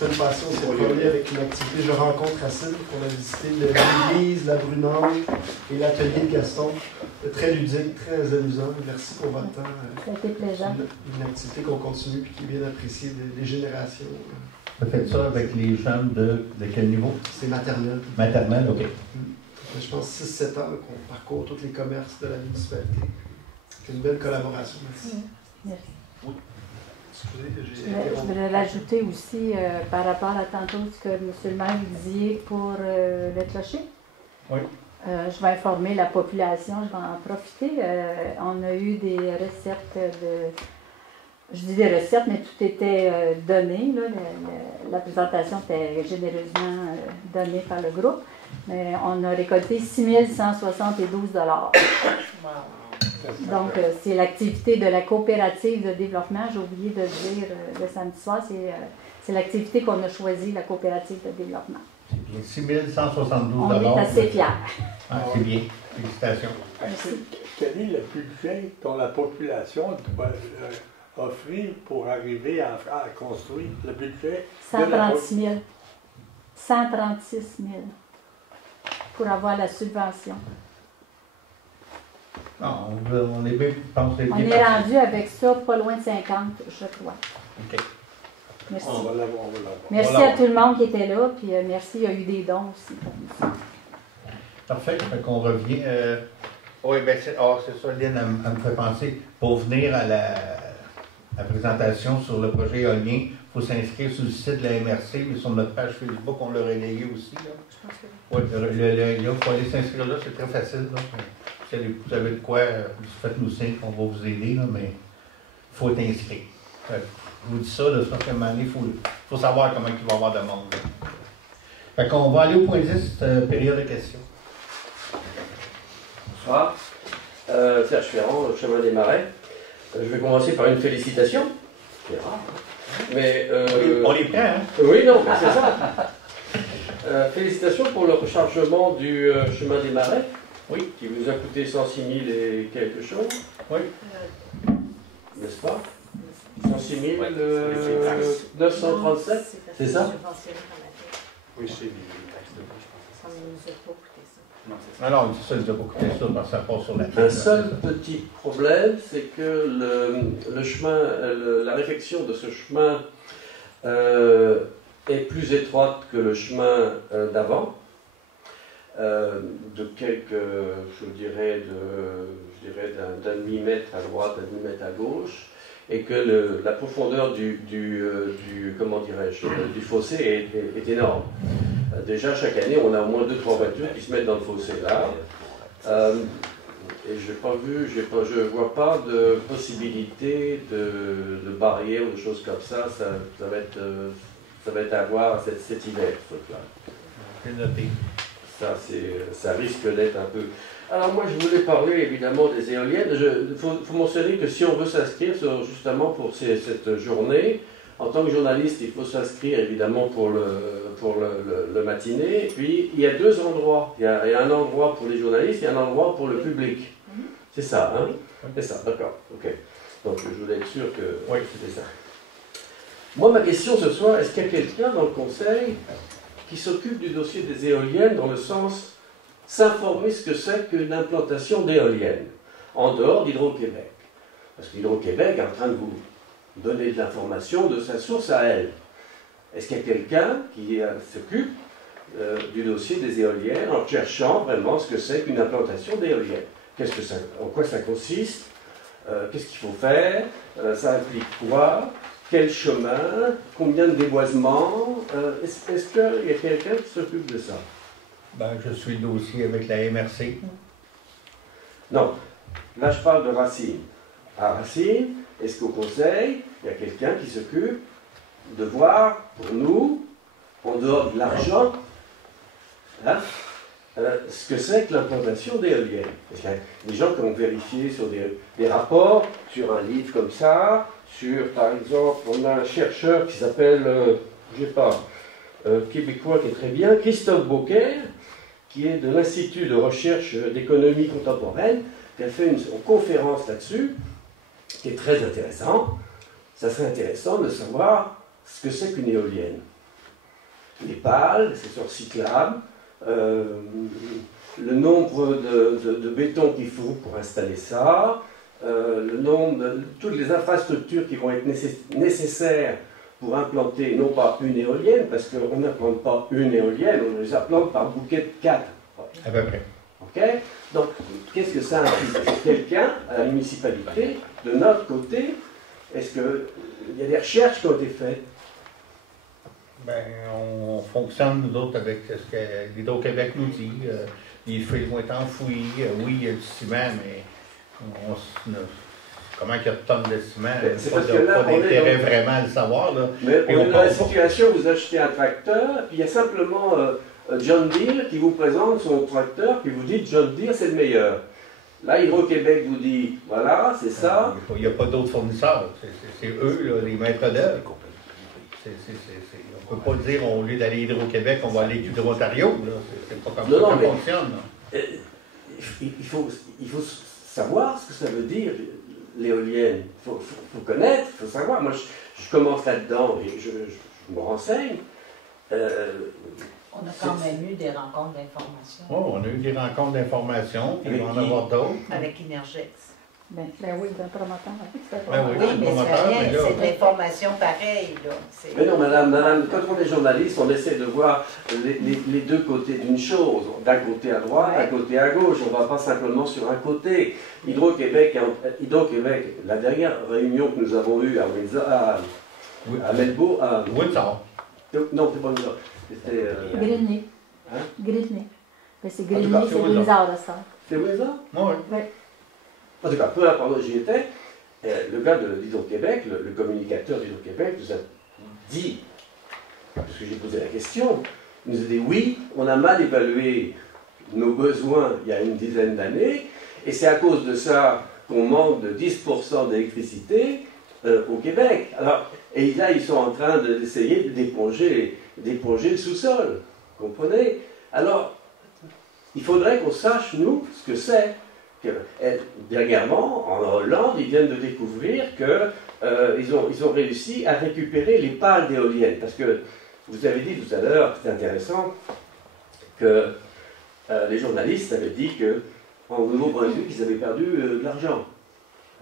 La semaine passée, on s'est remis avec une activité Je rencontre Racine. On a visité l'église, la Brunange et l'atelier de Gaston. C'était très ludique, très amusant. Merci pour votre temps. Ça a été plaisant. Une activité qu'on continue et qui est bien appréciée des générations. Vous faites ça avec les jeunes de quel niveau? C'est maternel. Maternelle, OK. Je pense 6-7 ans qu'on parcourt tous les commerces de la municipalité. C'est une belle collaboration. Merci. Merci. Oui. Excusez, Je voudrais l'ajouter aussi par rapport à tantôt ce que M. le maire disait pour le clocher. Oui. Je vais informer la population, je vais en profiter. On a eu des recettes je dis des recettes, mais tout était donné. Là. La présentation était généreusement donnée par le groupe. Mais on a récolté 6 172 $. Donc, c'est l'activité de la coopérative de développement. J'ai oublié de dire le samedi soir, c'est l'activité qu'on a choisie, la coopérative de développement. C'est bien. 6 172 $. On est assez fiers. Ah, c'est bien. Félicitations. Quel est le budget dont la population doit offrir pour arriver à construire le budget? 136 000. 136 000 pour avoir la subvention. Non, on est bien, je pense, On est rendu avec ça pas loin de 50, je crois. OK. Merci. On va l'avoir. Merci à tout le monde qui était là, puis merci, il y a eu des dons aussi. Parfait, fait qu'on revient. Oui, bien, c'est ça, Lynn, elle me fait penser. Pour venir à la présentation sur le projet éolien, il faut s'inscrire sur le site de la MRC, mais sur notre page Facebook, on l'a relayé aussi. Oui, il faut aller s'inscrire là, c'est très facile. Là. Si vous avez de quoi, faites-nous signe, on va vous aider, là, mais il faut être inscrit. Je vous dis ça, là, ça fait un moment donné, il faut savoir comment il va y avoir de monde. Là. Fait qu'on va aller au point 10, période de questions. Bonsoir. Serge Ferrand, Chemin des Marais. Je vais commencer par une félicitation. C'est rare. Mais, on les prend, hein? Oui, non, c'est ça. Félicitations pour le rechargement du Chemin des Marais. Oui. Qui vous a coûté 106 000 et quelque chose. Oui. N'est-ce pas? 106 937, c'est ça? Oui, c'est Alors, ça ne nous a pas coûté ça parce que ça passe sur la tête. Un seul petit problème, c'est que le chemin, la réfection de ce chemin est plus étroite que le chemin d'avant, de quelques, je dirais d'un demi-mètre à droite, d'un demi-mètre à gauche, et que la profondeur du fossé est énorme. Déjà, chaque année, on a au moins 2-3 voitures qui se mettent dans le fossé là. Et je ne vois pas de possibilité de barrière ou de choses comme ça. Ça va être à voir cet hiver, ce truc-là. C'est noté. Ça risque d'être un peu... Alors moi, je voulais parler évidemment des éoliennes. Il faut mentionner que si on veut s'inscrire justement pour cette journée, en tant que journaliste, il faut s'inscrire évidemment pour le matinée. Et puis, il y a 2 endroits. Il y a un endroit pour les journalistes et un endroit pour le public. C'est ça, hein? C'est ça, d'accord. Ok. Donc, je voulais être sûr que oui, c'était ça. Moi, ma question ce soir, est-ce qu'il y a quelqu'un dans le conseil qui s'occupe du dossier des éoliennes dans le sens s'informer ce que c'est qu'une implantation d'éoliennes en dehors d'Hydro-Québec? Parce qu'Hydro-Québec est en train de vous donner de l'information de sa source à elle. Est-ce qu'il y a quelqu'un qui s'occupe du dossier des éoliennes en cherchant vraiment ce que c'est qu'une implantation d'éoliennes? En quoi ça consiste? Qu'est-ce qu'il faut faire? Ça implique quoi? Quel chemin? Combien de déboisements? Est-ce qu'il y a quelqu'un qui s'occupe de ça? Ben, je suis le dossier avec la MRC. Non, là je parle de Racine. à Racine, est-ce qu'au conseil, il y a quelqu'un qui s'occupe de voir pour nous, en dehors de l'argent, hein, ce que c'est que l'implantation d'éoliennes? Parce qu'il y a des gens qui ont vérifié sur des rapports, sur un livre comme ça, sur, par exemple, on a un chercheur qui s'appelle, je ne sais pas, québécois qui est très bien, Christophe Beaucaire, qui est de l'Institut de recherche d'économie contemporaine, qui a fait une conférence là-dessus, qui est très intéressant. Ça serait intéressant de savoir ce que c'est qu'une éolienne. Les pales, c'est sur cyclable, le nombre de béton qu'il faut pour installer ça, le nombre de toutes les infrastructures qui vont être nécessaires pour implanter non pas une éolienne, parce qu'on n'implante pas une éolienne, on les implante par bouquet de 4. À peu près. Ok? Donc, qu'est-ce que ça implique? Quelqu'un, à la municipalité, de notre côté, est-ce qu'il y a des recherches qui ont été faites? Ben, on fonctionne, nous autres, avec ce que l'Hydro-Québec nous dit. Les feuilles vont être enfouis. Oui, il y a du ciment, mais comment il y a de tonnes de ciment? C'est pas parce que là, d'intérêt vraiment à le savoir. Là. Mais on est dans la situation où vous achetez un tracteur, puis il y a simplement John Deere qui vous présente son tracteur, puis vous dites John Deere, c'est le meilleur. Là, Hydro-Québec vous dit, voilà, c'est ça. Il n'y a pas d'autres fournisseurs. C'est eux, là, les maîtres d'œuvre. On ne peut pas dire, au lieu d'aller Hydro-Québec, on va aller Hydro-Ontario. C'est pas comme ça que ça fonctionne. Il faut savoir ce que ça veut dire, l'éolienne. Il faut connaître, il faut savoir. Moi, je commence là-dedans et je me renseigne. On a quand même eu des rencontres d'information. Oh, on a eu des rencontres d'information, puis il va en avoir d'autres. Avec Energex. Ben oui, d'un promoteur. Oui, mais c'est rien, c'est de l'information pareille. Là. Mais non, madame, quand on est journaliste, on essaie de voir les deux côtés d'une chose. D'un côté à droite, d'un côté à gauche. On ne va pas simplement sur un côté. Hydro-Québec, la dernière réunion que nous avons eue à Windsor, à Melbourne, à Windsor. Non, c'est pas Windsor. C'était. Grigny. Hein? Grigny. C'est Grigny, c'est Windsor. Windsor, là, ça. C'est Windsor? Oui. En tout cas, peu importe où j'y étais, le gars de l'Hydro-Québec, le communicateur d'Hydro-Québec, nous a dit, parce que j'ai posé la question, il nous a dit oui, on a mal évalué nos besoins il y a une dizaine d'années, et c'est à cause de ça qu'on manque de 10% d'électricité au Québec. Alors, et là, ils sont en train d'essayer d'éponger le sous-sol. Vous comprenez? Alors, il faudrait qu'on sache, nous, ce que c'est. Dernièrement, en Hollande, ils viennent de découvrir qu'ils ont réussi à récupérer les pales d'éoliennes. Parce que vous avez dit tout à l'heure, c'est intéressant, que les journalistes avaient dit qu'en Nouveau-Brunswick, ils avaient perdu de l'argent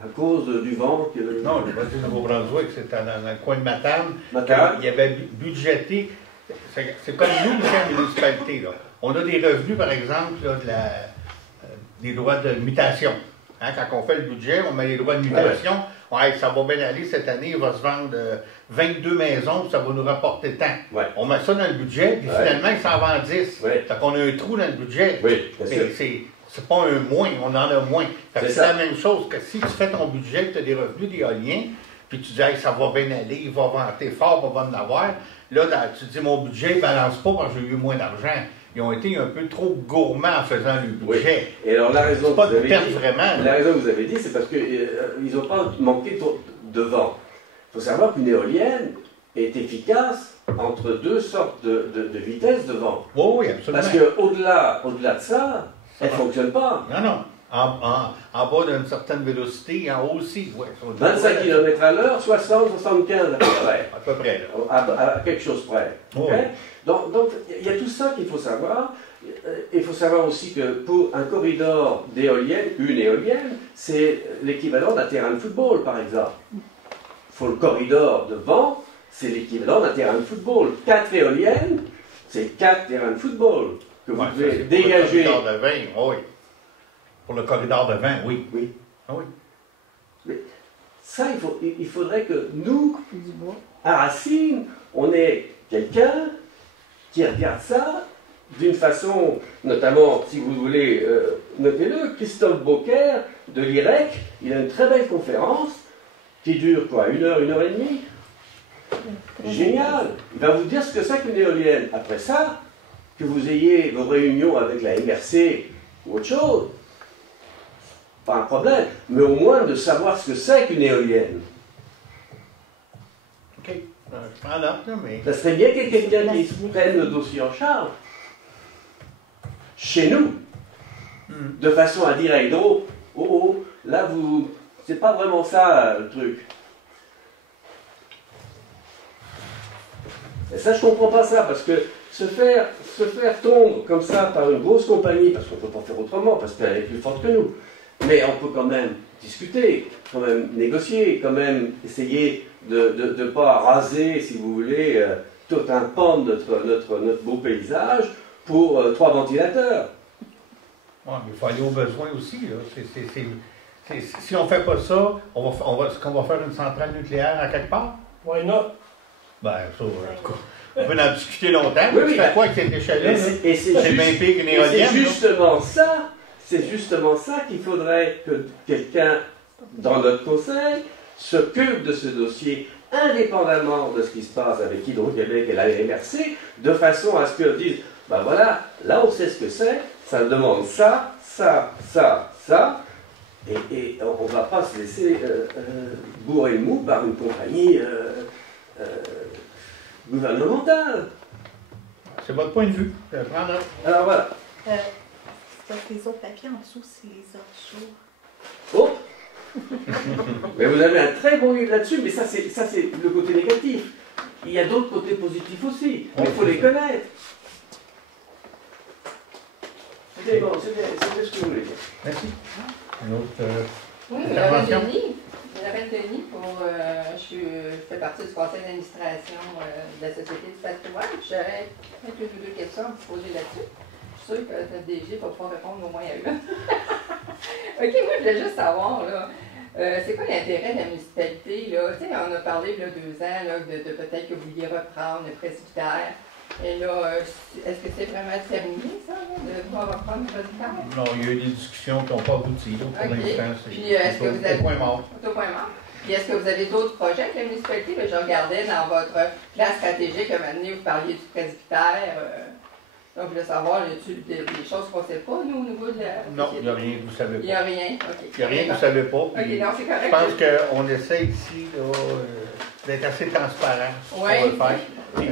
à cause du vent. Non, le Nouveau-Brunswick, c'était dans le coin de Matane. Matane. Il y avait budgété. C'est comme nous, la municipalité. Là. On a des revenus, par exemple, là, des droits de mutation. Hein, quand on fait le budget, on met les droits de mutation. Ouais, ça va bien aller cette année, il va se vendre 22 maisons, ça va nous rapporter tant. Ouais. On met ça dans le budget, puis finalement, il s'en vend 10. Ouais. Fait qu'on a un trou dans le budget. Oui, mais c'est pas un moins, on en a moins. C'est la même chose que si tu fais ton budget, tu as des revenus d'éoliens, puis tu dis, hey, ça va bien aller, il va vanter fort, on va en avoir. Là, tu dis, mon budget ne balance pas parce que j'ai eu moins d'argent. Ils ont été un peu trop gourmands en faisant le budget. Oui. Et alors la raison que vous avez dit, c'est parce qu'ils n'ont pas manqué de vent. Il faut savoir qu'une éolienne est efficace entre deux sortes de vitesses de vent. Oui, absolument. Parce qu'au-delà de ça, elle ne fonctionne pas. Non. En bas d'une certaine vélocité, en haut aussi. Ouais, 25 km à l'heure, 60, 75 à peu près. À peu près. À quelque chose près. Oh. Okay? Donc, il y a tout ça qu'il faut savoir. Il faut savoir aussi que pour un corridor d'éoliennes, une éolienne, c'est l'équivalent d'un terrain de football, par exemple. Le corridor de vent, c'est l'équivalent d'un terrain de football. 4 éoliennes, c'est 4 terrains de football que vous pouvez dégager. Pour le corridor de 20, oui. Pour le corridor de 20, oui. Oui. Ah oui. Mais ça, il faudrait que nous, à Racine, on ait quelqu'un qui regarde ça d'une façon, notamment, si vous voulez, notez-le, Christophe Beaucaire de l'IREC, il a une très belle conférence qui dure quoi, 1 heure, 1 heure et demie. Génial. Il va vous dire ce que c'est qu'une éolienne. Après ça, que vous ayez vos réunions avec la MRC ou autre chose, pas un problème, mais au moins de savoir ce que c'est qu'une éolienne. OK. Je prends note, là, mais... Ça serait bien qu'il y ait quelqu'un qui prenne le dossier en charge. Chez nous. De façon à dire à Hydro, oh, là, vous... c'est pas vraiment ça, le truc. Et ça, je comprends pas ça, parce que se faire tondre comme ça par une grosse compagnie, parce qu'on ne peut pas faire autrement, parce qu'elle est plus forte que nous, mais on peut quand même discuter, quand même négocier, quand même essayer de ne pas raser, si vous voulez, tout un pan de notre beau paysage pour 3 ventilateurs. Ouais, mais il faut aller aux besoins aussi. Là. Si on ne fait pas ça, est-ce qu'on va faire une centrale nucléaire à quelque part? Why not? Ben, ça, en tout cas, on peut en discuter longtemps. Oui, Tu fais quoi avec cette échelle-là? C'est bien pire qu'une éolienne. C'est justement ça qu'il faudrait que quelqu'un dans notre conseil s'occupe de ce dossier indépendamment de ce qui se passe avec Hydro-Québec et la MRC, de façon à ce qu'ils disent, ben voilà, là on sait ce que c'est, ça demande ça, ça, ça, ça, et on ne va pas se laisser bourrer le mou par une compagnie gouvernementale. C'est votre point de vue. Alors voilà. C'est parce que les autres papiers en dessous, c'est les offshore. Oh! Mais vous avez un très bon livre là-dessus, mais ça c'est le côté négatif. Il y a d'autres côtés positifs aussi, mais il faut les connaître. C'était bon, c'était ce que je voulais dire. Merci. Une autre oui, intervention? Je m'appelle Denis, je fais partie du conseil d'administration de la Société du patrimoine. J'aurais une ou deux questions à vous poser là-dessus. Je suis sûre que notre DG va pouvoir répondre au moins à une. OK, moi, je voulais juste savoir, là, c'est quoi l'intérêt de la municipalité? Là? Tu sais, on a parlé, là, 2 ans, là, de peut-être que vous vouliez reprendre le presbytère. Et là, est-ce que c'est vraiment terminé, ça, là, de pouvoir reprendre le presbytère? Non, il y a eu des discussions qui n'ont pas abouti. Là, pour l'instant, c'est au point mort. Au point mort. Puis est-ce que vous avez d'autres projets avec la municipalité? Là, je regardais dans votre plan stratégique, à un moment donné, vous parliez du presbytère. Donc, je voulais savoir, y a-t-il des choses qu'on ne sait pas, nous, au niveau de la... Non, il n'y a rien que vous ne savez pas. Il n'y a rien, OK. Il n'y a rien que vous ne savez pas. OK, non, c'est correct. Je pense qu'on essaie ici d'être assez transparent sur ce qu'on va le faire. Tu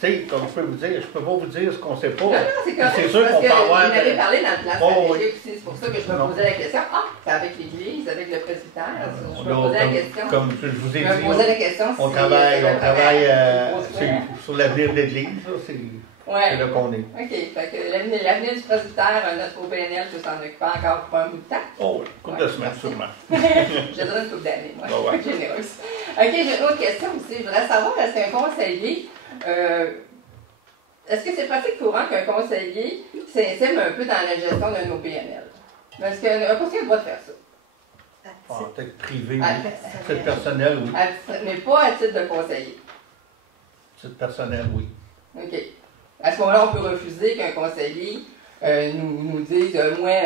sais, comme je peux vous dire, je ne peux pas vous dire ce qu'on ne sait pas. Non, c'est correct. C'est sûr qu'on peut avoir... Vous en avez parlé dans le plan stratégique oui. aussi, c'est pour ça que je me posais la question. Ah, c'est avec l'Église, avec le presbytère. Je me posais la question. Comme je vous ai dit, je me posais la question on travaille sur l'avenir de l'Église. C'est là qu'on est. OK. Fait que l'avenir du presbytère, notre OBNL peut s'en occuper encore pour un bout de temps. Oh, une couple de semaines, sûrement. Je dirais une couple d'années, moi. Oh, ouais. Généreuse. OK, j'ai une autre question aussi. Je voudrais savoir, est-ce qu'un conseiller, est-ce que c'est pratique courant qu'un conseiller s'intime un peu dans la gestion d'un OBNL? Est-ce qu'un conseiller a le droit de faire ça? Peut-être privé, oui. À titre personnel, oui. Mais pas à titre de conseiller? À titre personnel, oui. OK. À ce moment-là, on peut refuser qu'un conseiller nous dise moi,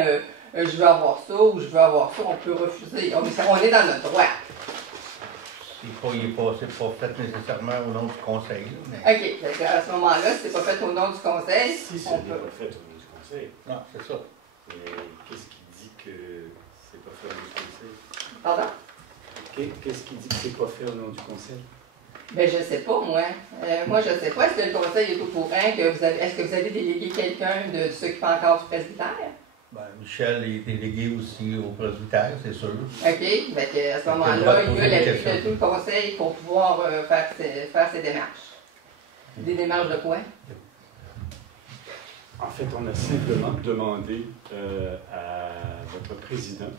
je veux avoir ça ou je veux avoir ça. On peut refuser. On est dans notre droit. C'est pas fait nécessairement au nom du conseil. Mais... OK. À ce moment-là, si c'est pas fait au nom du conseil, si ce n'est pas fait au nom du conseil. Non, c'est ça. Mais qu'est-ce qui dit que c'est pas fait au nom du conseil? Pardon? Qu'est-ce qui dit que c'est pas fait au nom du conseil? Ben, je sais pas, moi. Moi, je sais pas. Est-ce que le conseil est au courant est-ce que vous avez délégué quelqu'un de s'occuper encore du presbytère? Ben, Michel est délégué aussi au presbytère, c'est sûr. OK. Fait à ce moment-là, il y a l'appui de tout le conseil pour pouvoir faire ces démarches. Des démarches de quoi? En fait, on a simplement demandé à votre président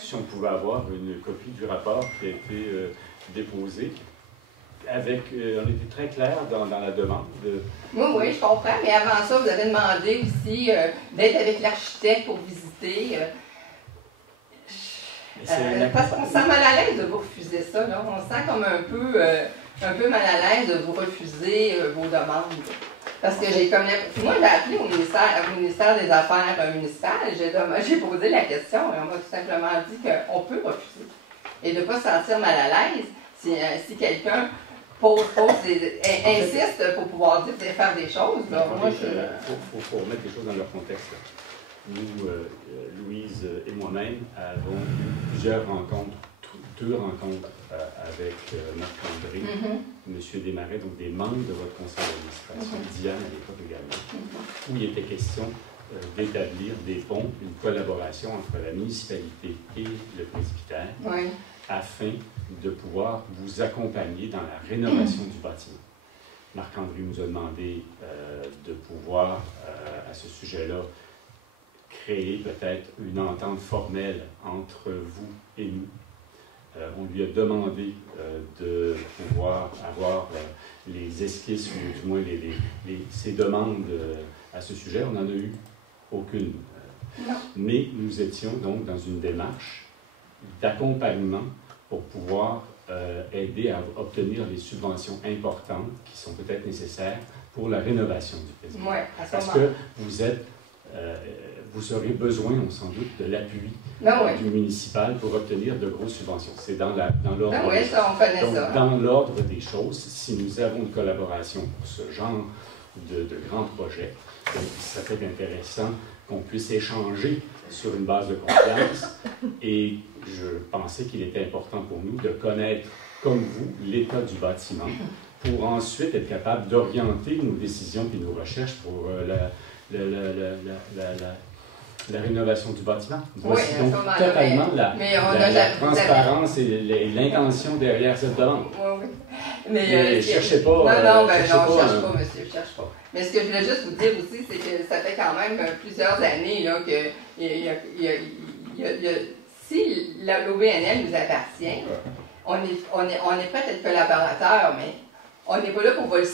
si on pouvait avoir une copie du rapport qui a été déposé. On était très clair dans la demande. Oui, je comprends, mais avant ça, vous avez demandé aussi d'être avec l'architecte pour visiter. Parce qu'on se sent mal à l'aise de vous refuser ça. Là. On se sent comme un peu mal à l'aise de vous refuser vos demandes. Parce que j'ai comme moi, j'ai appelé au ministère des Affaires municipales, j'ai posé la question et on m'a tout simplement dit qu'on peut refuser. Et de ne pas se sentir mal à l'aise si quelqu'un insiste pour pouvoir dire faire des choses. Il faut remettre les choses dans leur contexte. Nous, Louise et moi-même, avons eu plusieurs rencontres, deux rencontres avec Marc-André, M. Desmarais, donc des membres de votre conseil d'administration, Diane à l'époque également, où il était question d'établir des ponts, une collaboration entre la municipalité et le presbytère, afin de pouvoir vous accompagner dans la rénovation du bâtiment. Marc-André nous a demandé de pouvoir, à ce sujet-là, créer peut-être une entente formelle entre vous et nous. On lui a demandé de pouvoir avoir les esquisses, ou du moins ses demandes à ce sujet. On n'en a eu aucune. Mais nous étions donc dans une démarche d'accompagnement pour pouvoir aider à obtenir les subventions importantes qui sont peut-être nécessaires pour la rénovation du presbytère. Oui, parce que vous aurez besoin, sans doute, de l'appui du municipal pour obtenir de grosses subventions. C'est dans l'ordre dans l'ordre des choses. Si nous avons une collaboration pour ce genre de grands projets, ça peut être intéressant qu'on puisse échanger sur une base de confiance. Et je pensais qu'il était important pour nous de connaître, comme vous, l'état du bâtiment pour ensuite être capable d'orienter nos décisions et nos recherches pour la rénovation du bâtiment. Voici donc totalement la transparence et l'intention derrière cette demande. Mais cherchez pas. Non, je cherche pas, monsieur, je cherche pas. Mais ce que je voulais juste vous dire aussi, c'est que ça fait quand même plusieurs années là, que si l'OBNL nous appartient, on est prêt à être collaborateur, mais on n'est pas là pour vous le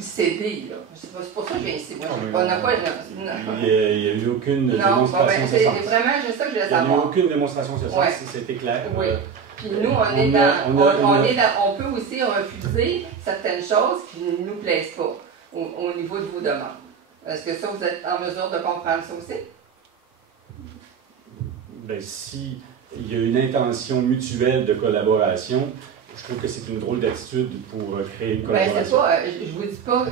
céder. C'est pour ça que je viens ici. On n'a pas. Il n'y a eu aucune démonstration c'est vraiment juste ça que je voulais savoir. Il n'y a eu aucune démonstration sur ça, c'était clair. Oui. Puis nous, on peut aussi refuser certaines choses qui ne nous plaisent pas au niveau de vos demandes. Est-ce que ça, vous êtes en mesure de comprendre ça aussi? Bien, s'il y a une intention mutuelle de collaboration, je trouve que c'est une drôle d'attitude pour créer une collaboration. Je vous dis pas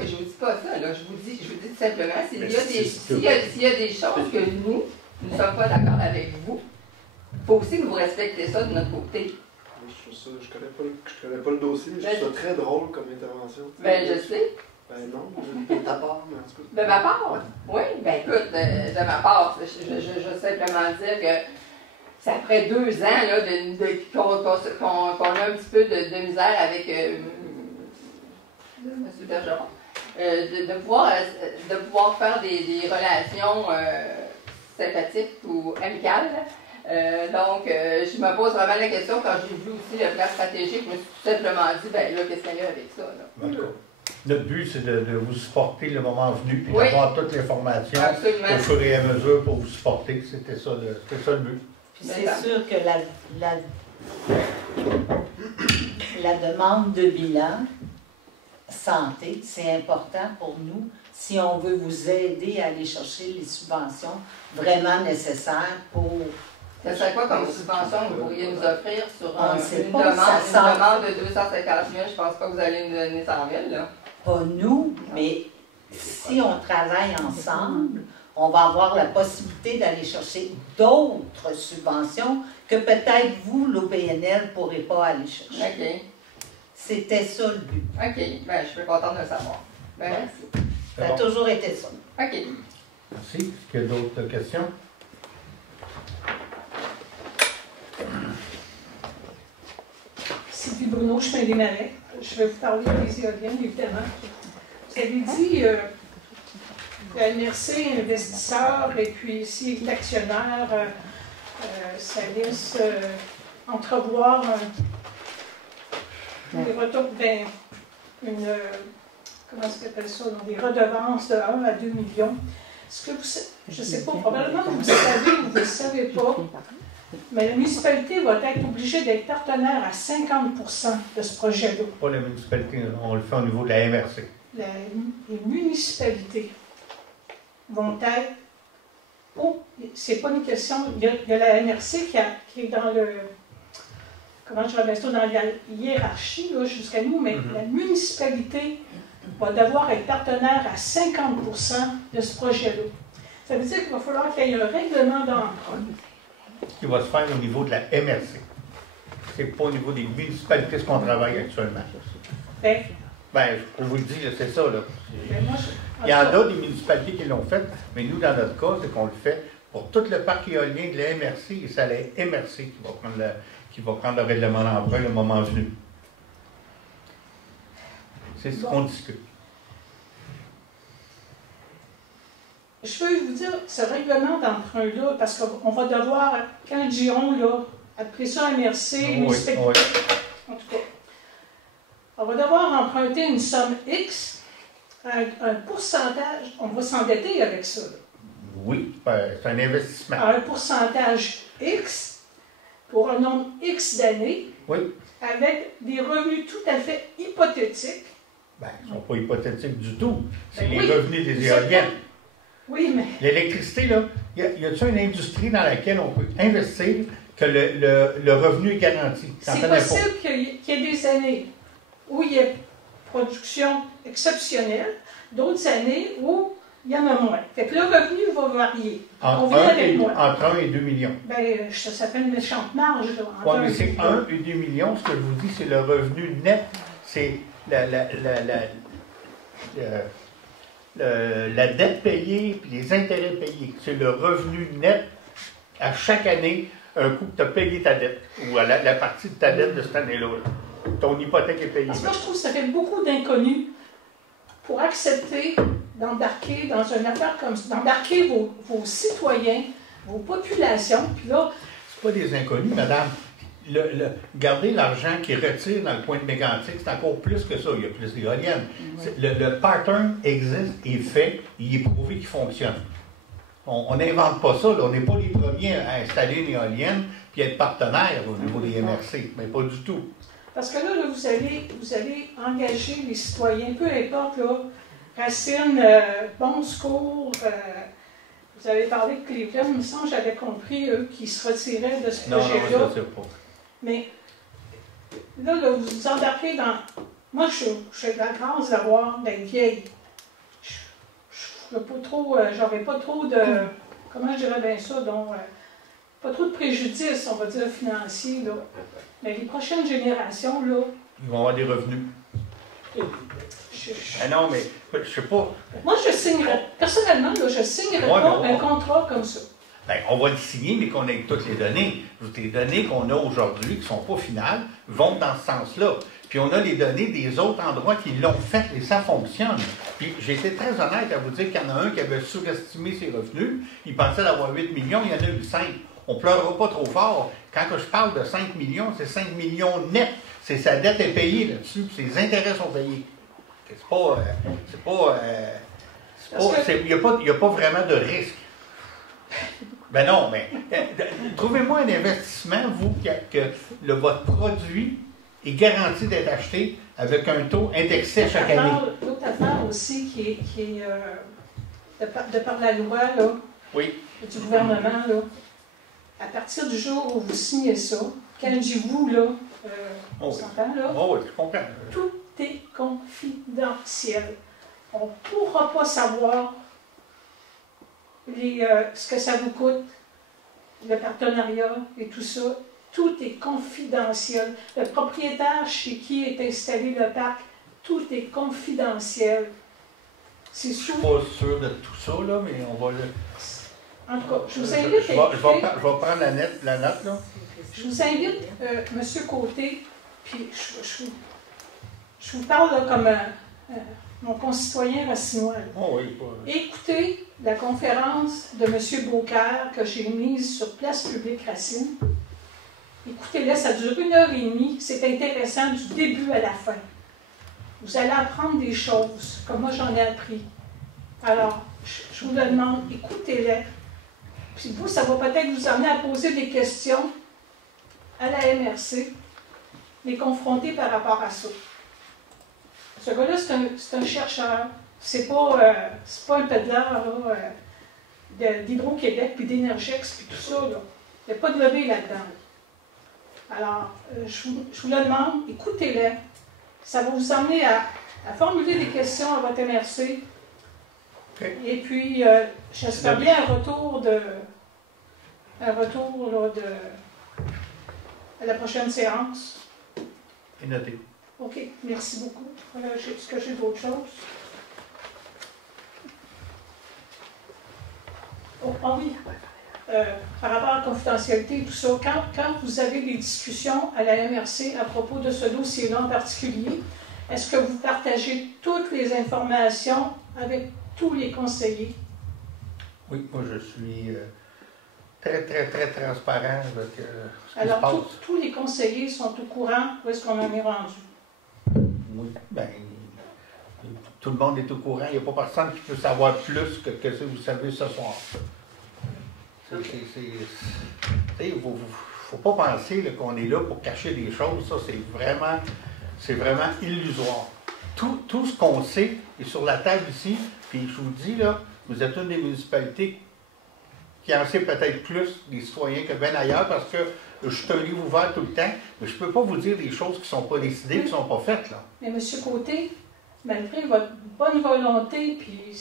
ça, là. Je vous dis tout simplement, s'il y a des choses que nous ne sommes pas d'accord avec vous, il faut aussi que vous respectez ça de notre côté. Je connais pas le dossier, mais je trouve ça très drôle comme intervention. Je sais. Non, de ta part, mais en tout cas. De ma part? Oui, écoute, de ma part, je veux simplement dire que c'est après 2 ans là, qu'on a un petit peu de misère avec M. Bergeron, de pouvoir faire des relations sympathiques ou amicales. Donc, je me pose vraiment la question, quand j'ai vu aussi le plan stratégique, je me suis tout simplement dit, qu'est-ce qu'il y a avec ça? Là? Notre but, c'est de vous supporter le moment venu, puis d'avoir toutes les formations au fur et à mesure pour vous supporter. C'était ça le but. C'est sûr que la demande de bilan santé, c'est important pour nous si on veut vous aider à aller chercher les subventions vraiment nécessaires pour... Ça serait quoi comme subvention que vous pourriez nous offrir sur une demande de 250 000? Je ne pense pas que vous allez nous donner 100 000, là. Pas nous, mais si on travaille ensemble, on va avoir la possibilité d'aller chercher d'autres subventions que peut-être vous, l'OBNL, ne pourrez pas aller chercher. OK. C'était ça le but. OK. Je suis contente de le savoir. Merci. Ça a toujours été ça. OK. Merci. Est-ce qu'il y a d'autres questions? Sylvie Bruno, chemin des Marais. Je vais vous parler des éoliennes, évidemment. Vous avez dit la NRC, investisseur, et puis ici, l'actionnaire, ça laisse entrevoir des retours, comment est-ce qu'on appelle ça, des redevances de 1 à 2 millions. Est-ce que je ne sais pas, probablement que vous le savez ou vous ne le savez pas, mais la municipalité va être obligée d'être partenaire à 50% de ce projet-là. Pas la municipalité, on le fait au niveau de la MRC. les municipalités vont être... Oh, c'est pas une question... Il y a la MRC qui est dans le... Comment je vais ça, dans la hiérarchie jusqu'à nous, mais la municipalité va devoir être partenaire à 50% de ce projet-là. Ça veut dire qu'il va falloir qu'il y ait un règlement d'emprunt. Qui va se faire au niveau de la MRC. C'est pas au niveau des municipalités ce qu'on travaille actuellement. Ben, je vous le dis, c'est ça. Là. Ben moi, Il y en a des municipalités qui l'ont fait, mais nous, dans notre cas, c'est qu'on le fait pour tout le parc éolien de la MRC, et c'est la MRC qui va prendre le règlement d'emprunt le moment venu. C'est ce qu'on discute. Je veux vous dire, ce règlement d'emprunt-là, parce qu'on va devoir, quand je dis on, là, après ça, MRC, municipalité, en tout cas, on va devoir emprunter une somme X, un pourcentage, on va s'endetter avec ça. Là. Oui, c'est un investissement. À un pourcentage X, pour un nombre X d'années, avec des revenus tout à fait hypothétiques. Ils ne sont pas hypothétiques du tout. C'est les oui, revenus des éoliennes. Oui, mais... L'électricité, là, y a-t-il une industrie dans laquelle on peut investir que le revenu est garanti? C'est possible qu'il y ait des années où il y a production exceptionnelle, d'autres années où il y en a moins. Fait que le revenu va varier. Entre 1 et 2 millions. Ben, ça fait une méchante marge. Oui, mais c'est 1 et 2 millions. Ce que je vous dis, c'est le revenu net. C'est la dette payée et les intérêts payés. C'est le revenu net à chaque année, un coup que tu as payé ta dette, ou à la partie de ta dette de cette année-là. Ton hypothèque est payée. Parce que moi, je trouve que ça fait beaucoup d'inconnus pour accepter d'embarquer dans une affaire comme ça, d'embarquer vos citoyens, vos populations, puis là... C'est pas des inconnus, madame. Garder l'argent qui retire dans le coin de Mégantic, c'est encore plus que ça. Il y a plus d'éoliennes. Le pattern existe, est fait, il est prouvé qu'il fonctionne. On n'invente pas ça. Là. On n'est pas les premiers à installer une éolienne puis être partenaire au niveau des MRC. Mais pas du tout. Parce que là vous allez engager les citoyens, peu importe, là, Racine, Bon Secours, vous avez parlé de Cleveland, il me semble que j'avais compris, eux, qu'ils se retiraient de ce projet-là. Non, je ne sais pas. Mais là, vous vous embarquez dans... Moi, je suis de la grâce d'être vieille. Je n'aurais pas trop... j'aurais pas trop de... Comment je dirais bien ça? Donc, pas trop de préjudice, on va dire, financiers, là. Mais les prochaines générations, là... Ils vont avoir des revenus. Non, mais je sais pas. Moi, je signerais... Personnellement, là, je signerais pas un contrat comme ça. On va le signer, mais qu'on ait toutes les données. Les données qu'on a aujourd'hui, qui ne sont pas finales, vont dans ce sens-là. Puis on a les données des autres endroits qui l'ont fait et ça fonctionne. Puis j'ai été très honnête à vous dire qu'il y en a un qui avait surestimé ses revenus. Il pensait d'avoir 8 millions, il y en a eu 5. On ne pleurera pas trop fort. Quand je parle de 5 millions, c'est 5 millions net. C'est sa dette est payée là-dessus, puis ses intérêts sont payés. Il n'y a pas vraiment de risque. Ben non, mais trouvez-moi un investissement, vous, que votre produit est garanti d'être acheté avec un taux indexé chaque année. L'autre affaire aussi qui est de par la loi là, du gouvernement, là, à partir du jour où vous signez ça, quand je dis vous, là, on s'entend là, je comprends. Tout est confidentiel. On ne pourra pas savoir ce que ça vous coûte, le partenariat et tout ça. Tout est confidentiel. Le propriétaire chez qui est installé le parc, tout est confidentiel. C'est sûr. Je ne suis pas sûr de tout ça, là, mais on va le... En tout cas, je vous invite je vais prendre la note, là. Je vous invite, M. Côté, puis je vous parle là, comme mon concitoyen racinois. Écoutez la conférence de M. Beaucaire que j'ai mise sur Place Publique Racine. Écoutez-la, ça dure 1h30. C'est intéressant du début à la fin. Vous allez apprendre des choses, comme moi j'en ai appris. Alors, je vous le demande, écoutez-les. Puis vous, ça va peut-être vous amener à poser des questions à la MRC, les confronter par rapport à ça. Ce gars-là, c'est un chercheur. C'est pas un pédaleur d'Hydro-Québec, puis d'Énergex, puis tout ça. Là. Il n'y a pas de lobby là-dedans. Alors, je vous le demande, écoutez-les. Ça va vous amener à formuler des questions à votre MRC. Okay. Et puis, j'espère bien un retour à la prochaine séance. Et noté. OK, merci beaucoup. Est-ce que j'ai d'autres choses? Oh, ah oui. Par rapport à la confidentialité et tout ça, quand vous avez des discussions à la MRC à propos de ce dossier-là en particulier, est-ce que vous partagez toutes les informations avec tous les conseillers? Oui, moi je suis très, très, très transparent avec ce qui se passe. Alors, tous les conseillers sont au courant où est-ce qu'on en est rendu? Oui, bien, tout le monde est au courant. Il n'y a pas personne qui peut savoir plus que ce que vous savez ce soir. Il ne faut pas penser qu'on est là pour cacher des choses. Ça, c'est vraiment illusoire. Tout ce qu'on sait est sur la table ici. Puis je vous dis, là, vous êtes une des municipalités qui en sait peut-être plus des citoyens que bien ailleurs parce que je suis un livre ouvert tout le temps, mais je ne peux pas vous dire des choses qui ne sont pas décidées, qui ne sont pas faites. Là. Mais M. Côté, malgré votre bonne volonté, puis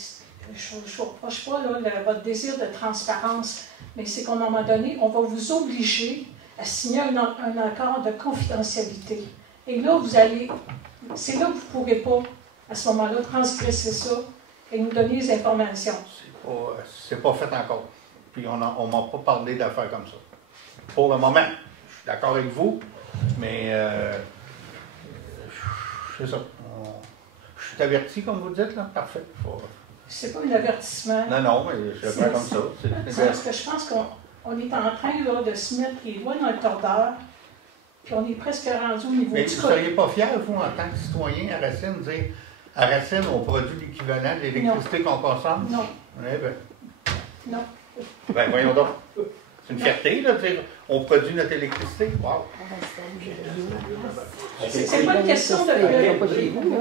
je ne vous reproche pas là, votre désir de transparence, mais c'est qu'à un moment donné, on va vous obliger à signer un accord de confidentialité. Et là, c'est là que vous ne pourrez pas, à ce moment-là, transgresser ça et nous donner les informations. C'est pas fait encore. Puis on ne m'a pas parlé d'affaires comme ça. Pour le moment, je suis d'accord avec vous, mais c'est ça. Je suis averti, comme vous dites, là. Parfait. C'est pas un avertissement. Non, mais je le fais comme ça. C'est parce que je pense qu'on est en train là, de se mettre les doigts dans le tordeur, puis on est presque rendu au niveau mais du vous ne seriez pas fier, vous, en tant que citoyen, à Racine, de dire à Racine, on produit l'équivalent de l'électricité qu'on consomme? Non. Eh bien. Non. Ben, voyons donc. C'est une fierté, là, de dire on produit notre électricité. Wow. C'est pas une question de.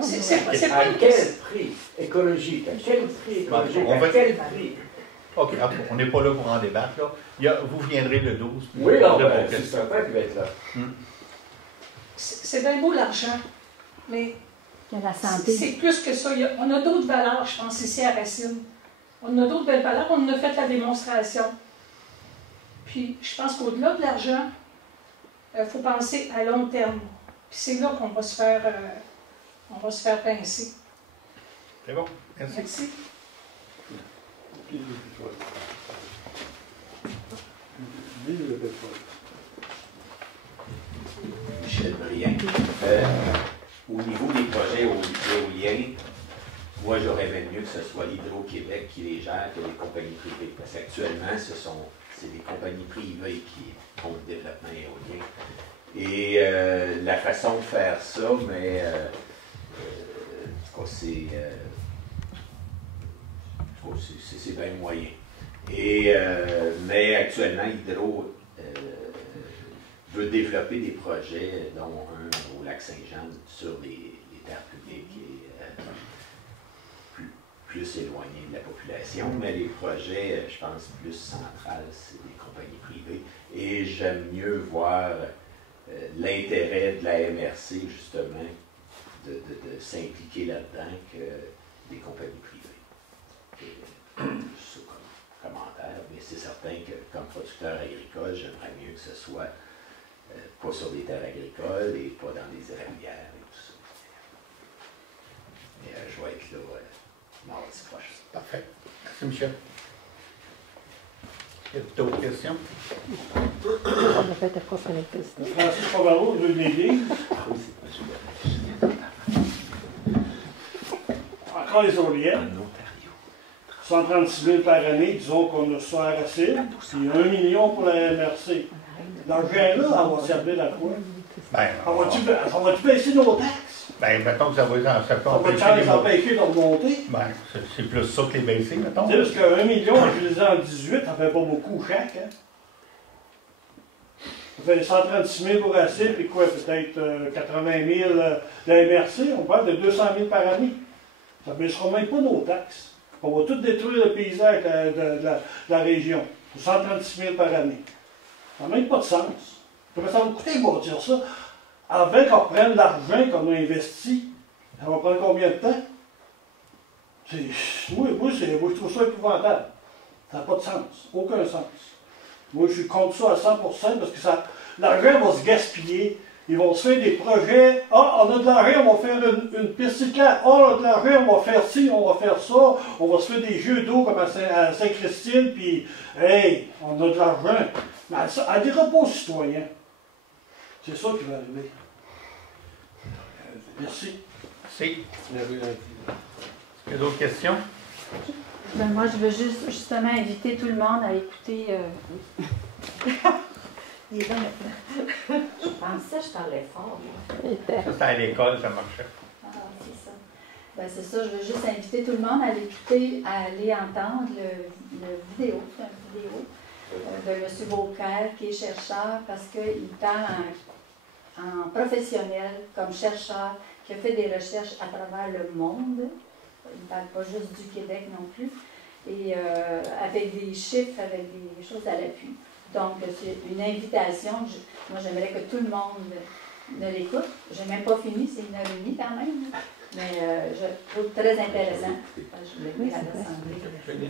C'est pas à quel prix écologique? À quel prix écologique? À quel prix? OK, on n'est pas là pour en débattre, là. Vous viendrez le 12. Oui, non, c'est certain qu'il va être là. C'est bien beau l'argent, mais c'est plus que ça. On a d'autres valeurs, je pense, ici à Racine. On a d'autres belles valeurs, on en a fait la démonstration. Puis, je pense qu'au-delà de l'argent, il faut penser à long terme. Puis c'est là qu'on va se faire pincer. C'est bon, merci. Merci. Michel Brien. Au niveau des projets éoliens, moi, j'aurais aimé mieux que ce soit Hydro-Québec qui les gère que les compagnies privées. Parce qu'actuellement, c'est des compagnies privées qui font le développement éolien. Et la façon de faire ça, mais c'est bien moyen. Mais actuellement, Hydro veut développer des projets, dont un au Lac-Saint-Jean, sur les terres publiques et plus éloignés de la population, mais les projets, je pense, plus centrales, c'est des compagnies privées. Et j'aime mieux voir l'intérêt de la MRC, justement, de s'impliquer là-dedans que des compagnies privées. C'est comme commentaire, mais c'est certain que, comme producteur agricole, j'aimerais mieux que ce soit pas sur des terres agricoles et pas dans des érablières et tout ça. Et je vais être là mardi prochain. Parfait. Merci, Michel. Y a d'autres questions? Francis Provaro, de l'Église. Encore les éoliennes. 136 000 par année, disons qu'on a ça à Racine, puis 1 million pour la MRC. L'argent-là, on va servir à quoi? On va-tu baisser nos taxes? Ben, mettons que ça va on va les empêcher de remonter? Ben, c'est plus ça que les baisser, mettons. Tu sais, parce que 1 million divisé en 18, ça fait pas beaucoup chaque, hein? Ça fait 136 000 pour ACID, puis quoi, peut-être 80 000 de la MRC. On parle de 200 000 par année. Ça ne baissera même pas nos taxes. On va tout détruire le paysage de la région. Pour 136 000 par année. Ça n'a même pas de sens. Comment ça va coûter bâtir ça? Avant qu'on reprenne l'argent qu'on a investi, ça va prendre combien de temps? Moi, je trouve ça épouvantable. Ça n'a pas de sens. Aucun sens. Moi, je suis contre ça à 100% parce que l'argent va se gaspiller. Ils vont se faire des projets. Ah, on a de l'argent, on va faire une piste cyclable. Ah, on a de l'argent, on va faire ci, on va faire ça. On va se faire des jeux d'eau comme à Sainte-Christine. Puis, hey, on a de l'argent. Mais elle ne dira pas aux citoyens. C'est ça qui va arriver. Merci. Merci. Est-ce qu'il y a d'autres questions? Ben, moi, je veux justement inviter tout le monde à écouter. Il est là maintenant. Je pensais que je parlais fort. Ça, c'était à l'école, ça marchait. Ah, c'est ça. Ben, c'est ça, je veux juste inviter tout le monde à l'écouter, à aller entendre le vidéo, c'est une vidéo de M. Beaucaire, qui est chercheur, parce qu'il parle en professionnel, comme chercheur, qui a fait des recherches à travers le monde. Il ne parle pas juste du Québec non plus. Et avec des chiffres, avec des choses à l'appui. Donc, c'est une invitation. Moi, j'aimerais que tout le monde ne l'écoute. Je n'ai même pas fini, c'est 1h30 quand même. Mais je trouve très intéressant. Je voulais dire à l'Assemblée.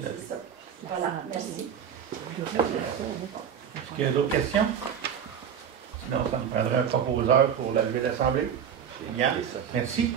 C'est ça. Voilà, merci. Est-ce qu'il y a d'autres questions? Sinon, ça me prendrait un proposeur pour la levée de l'Assemblée. Bien, merci.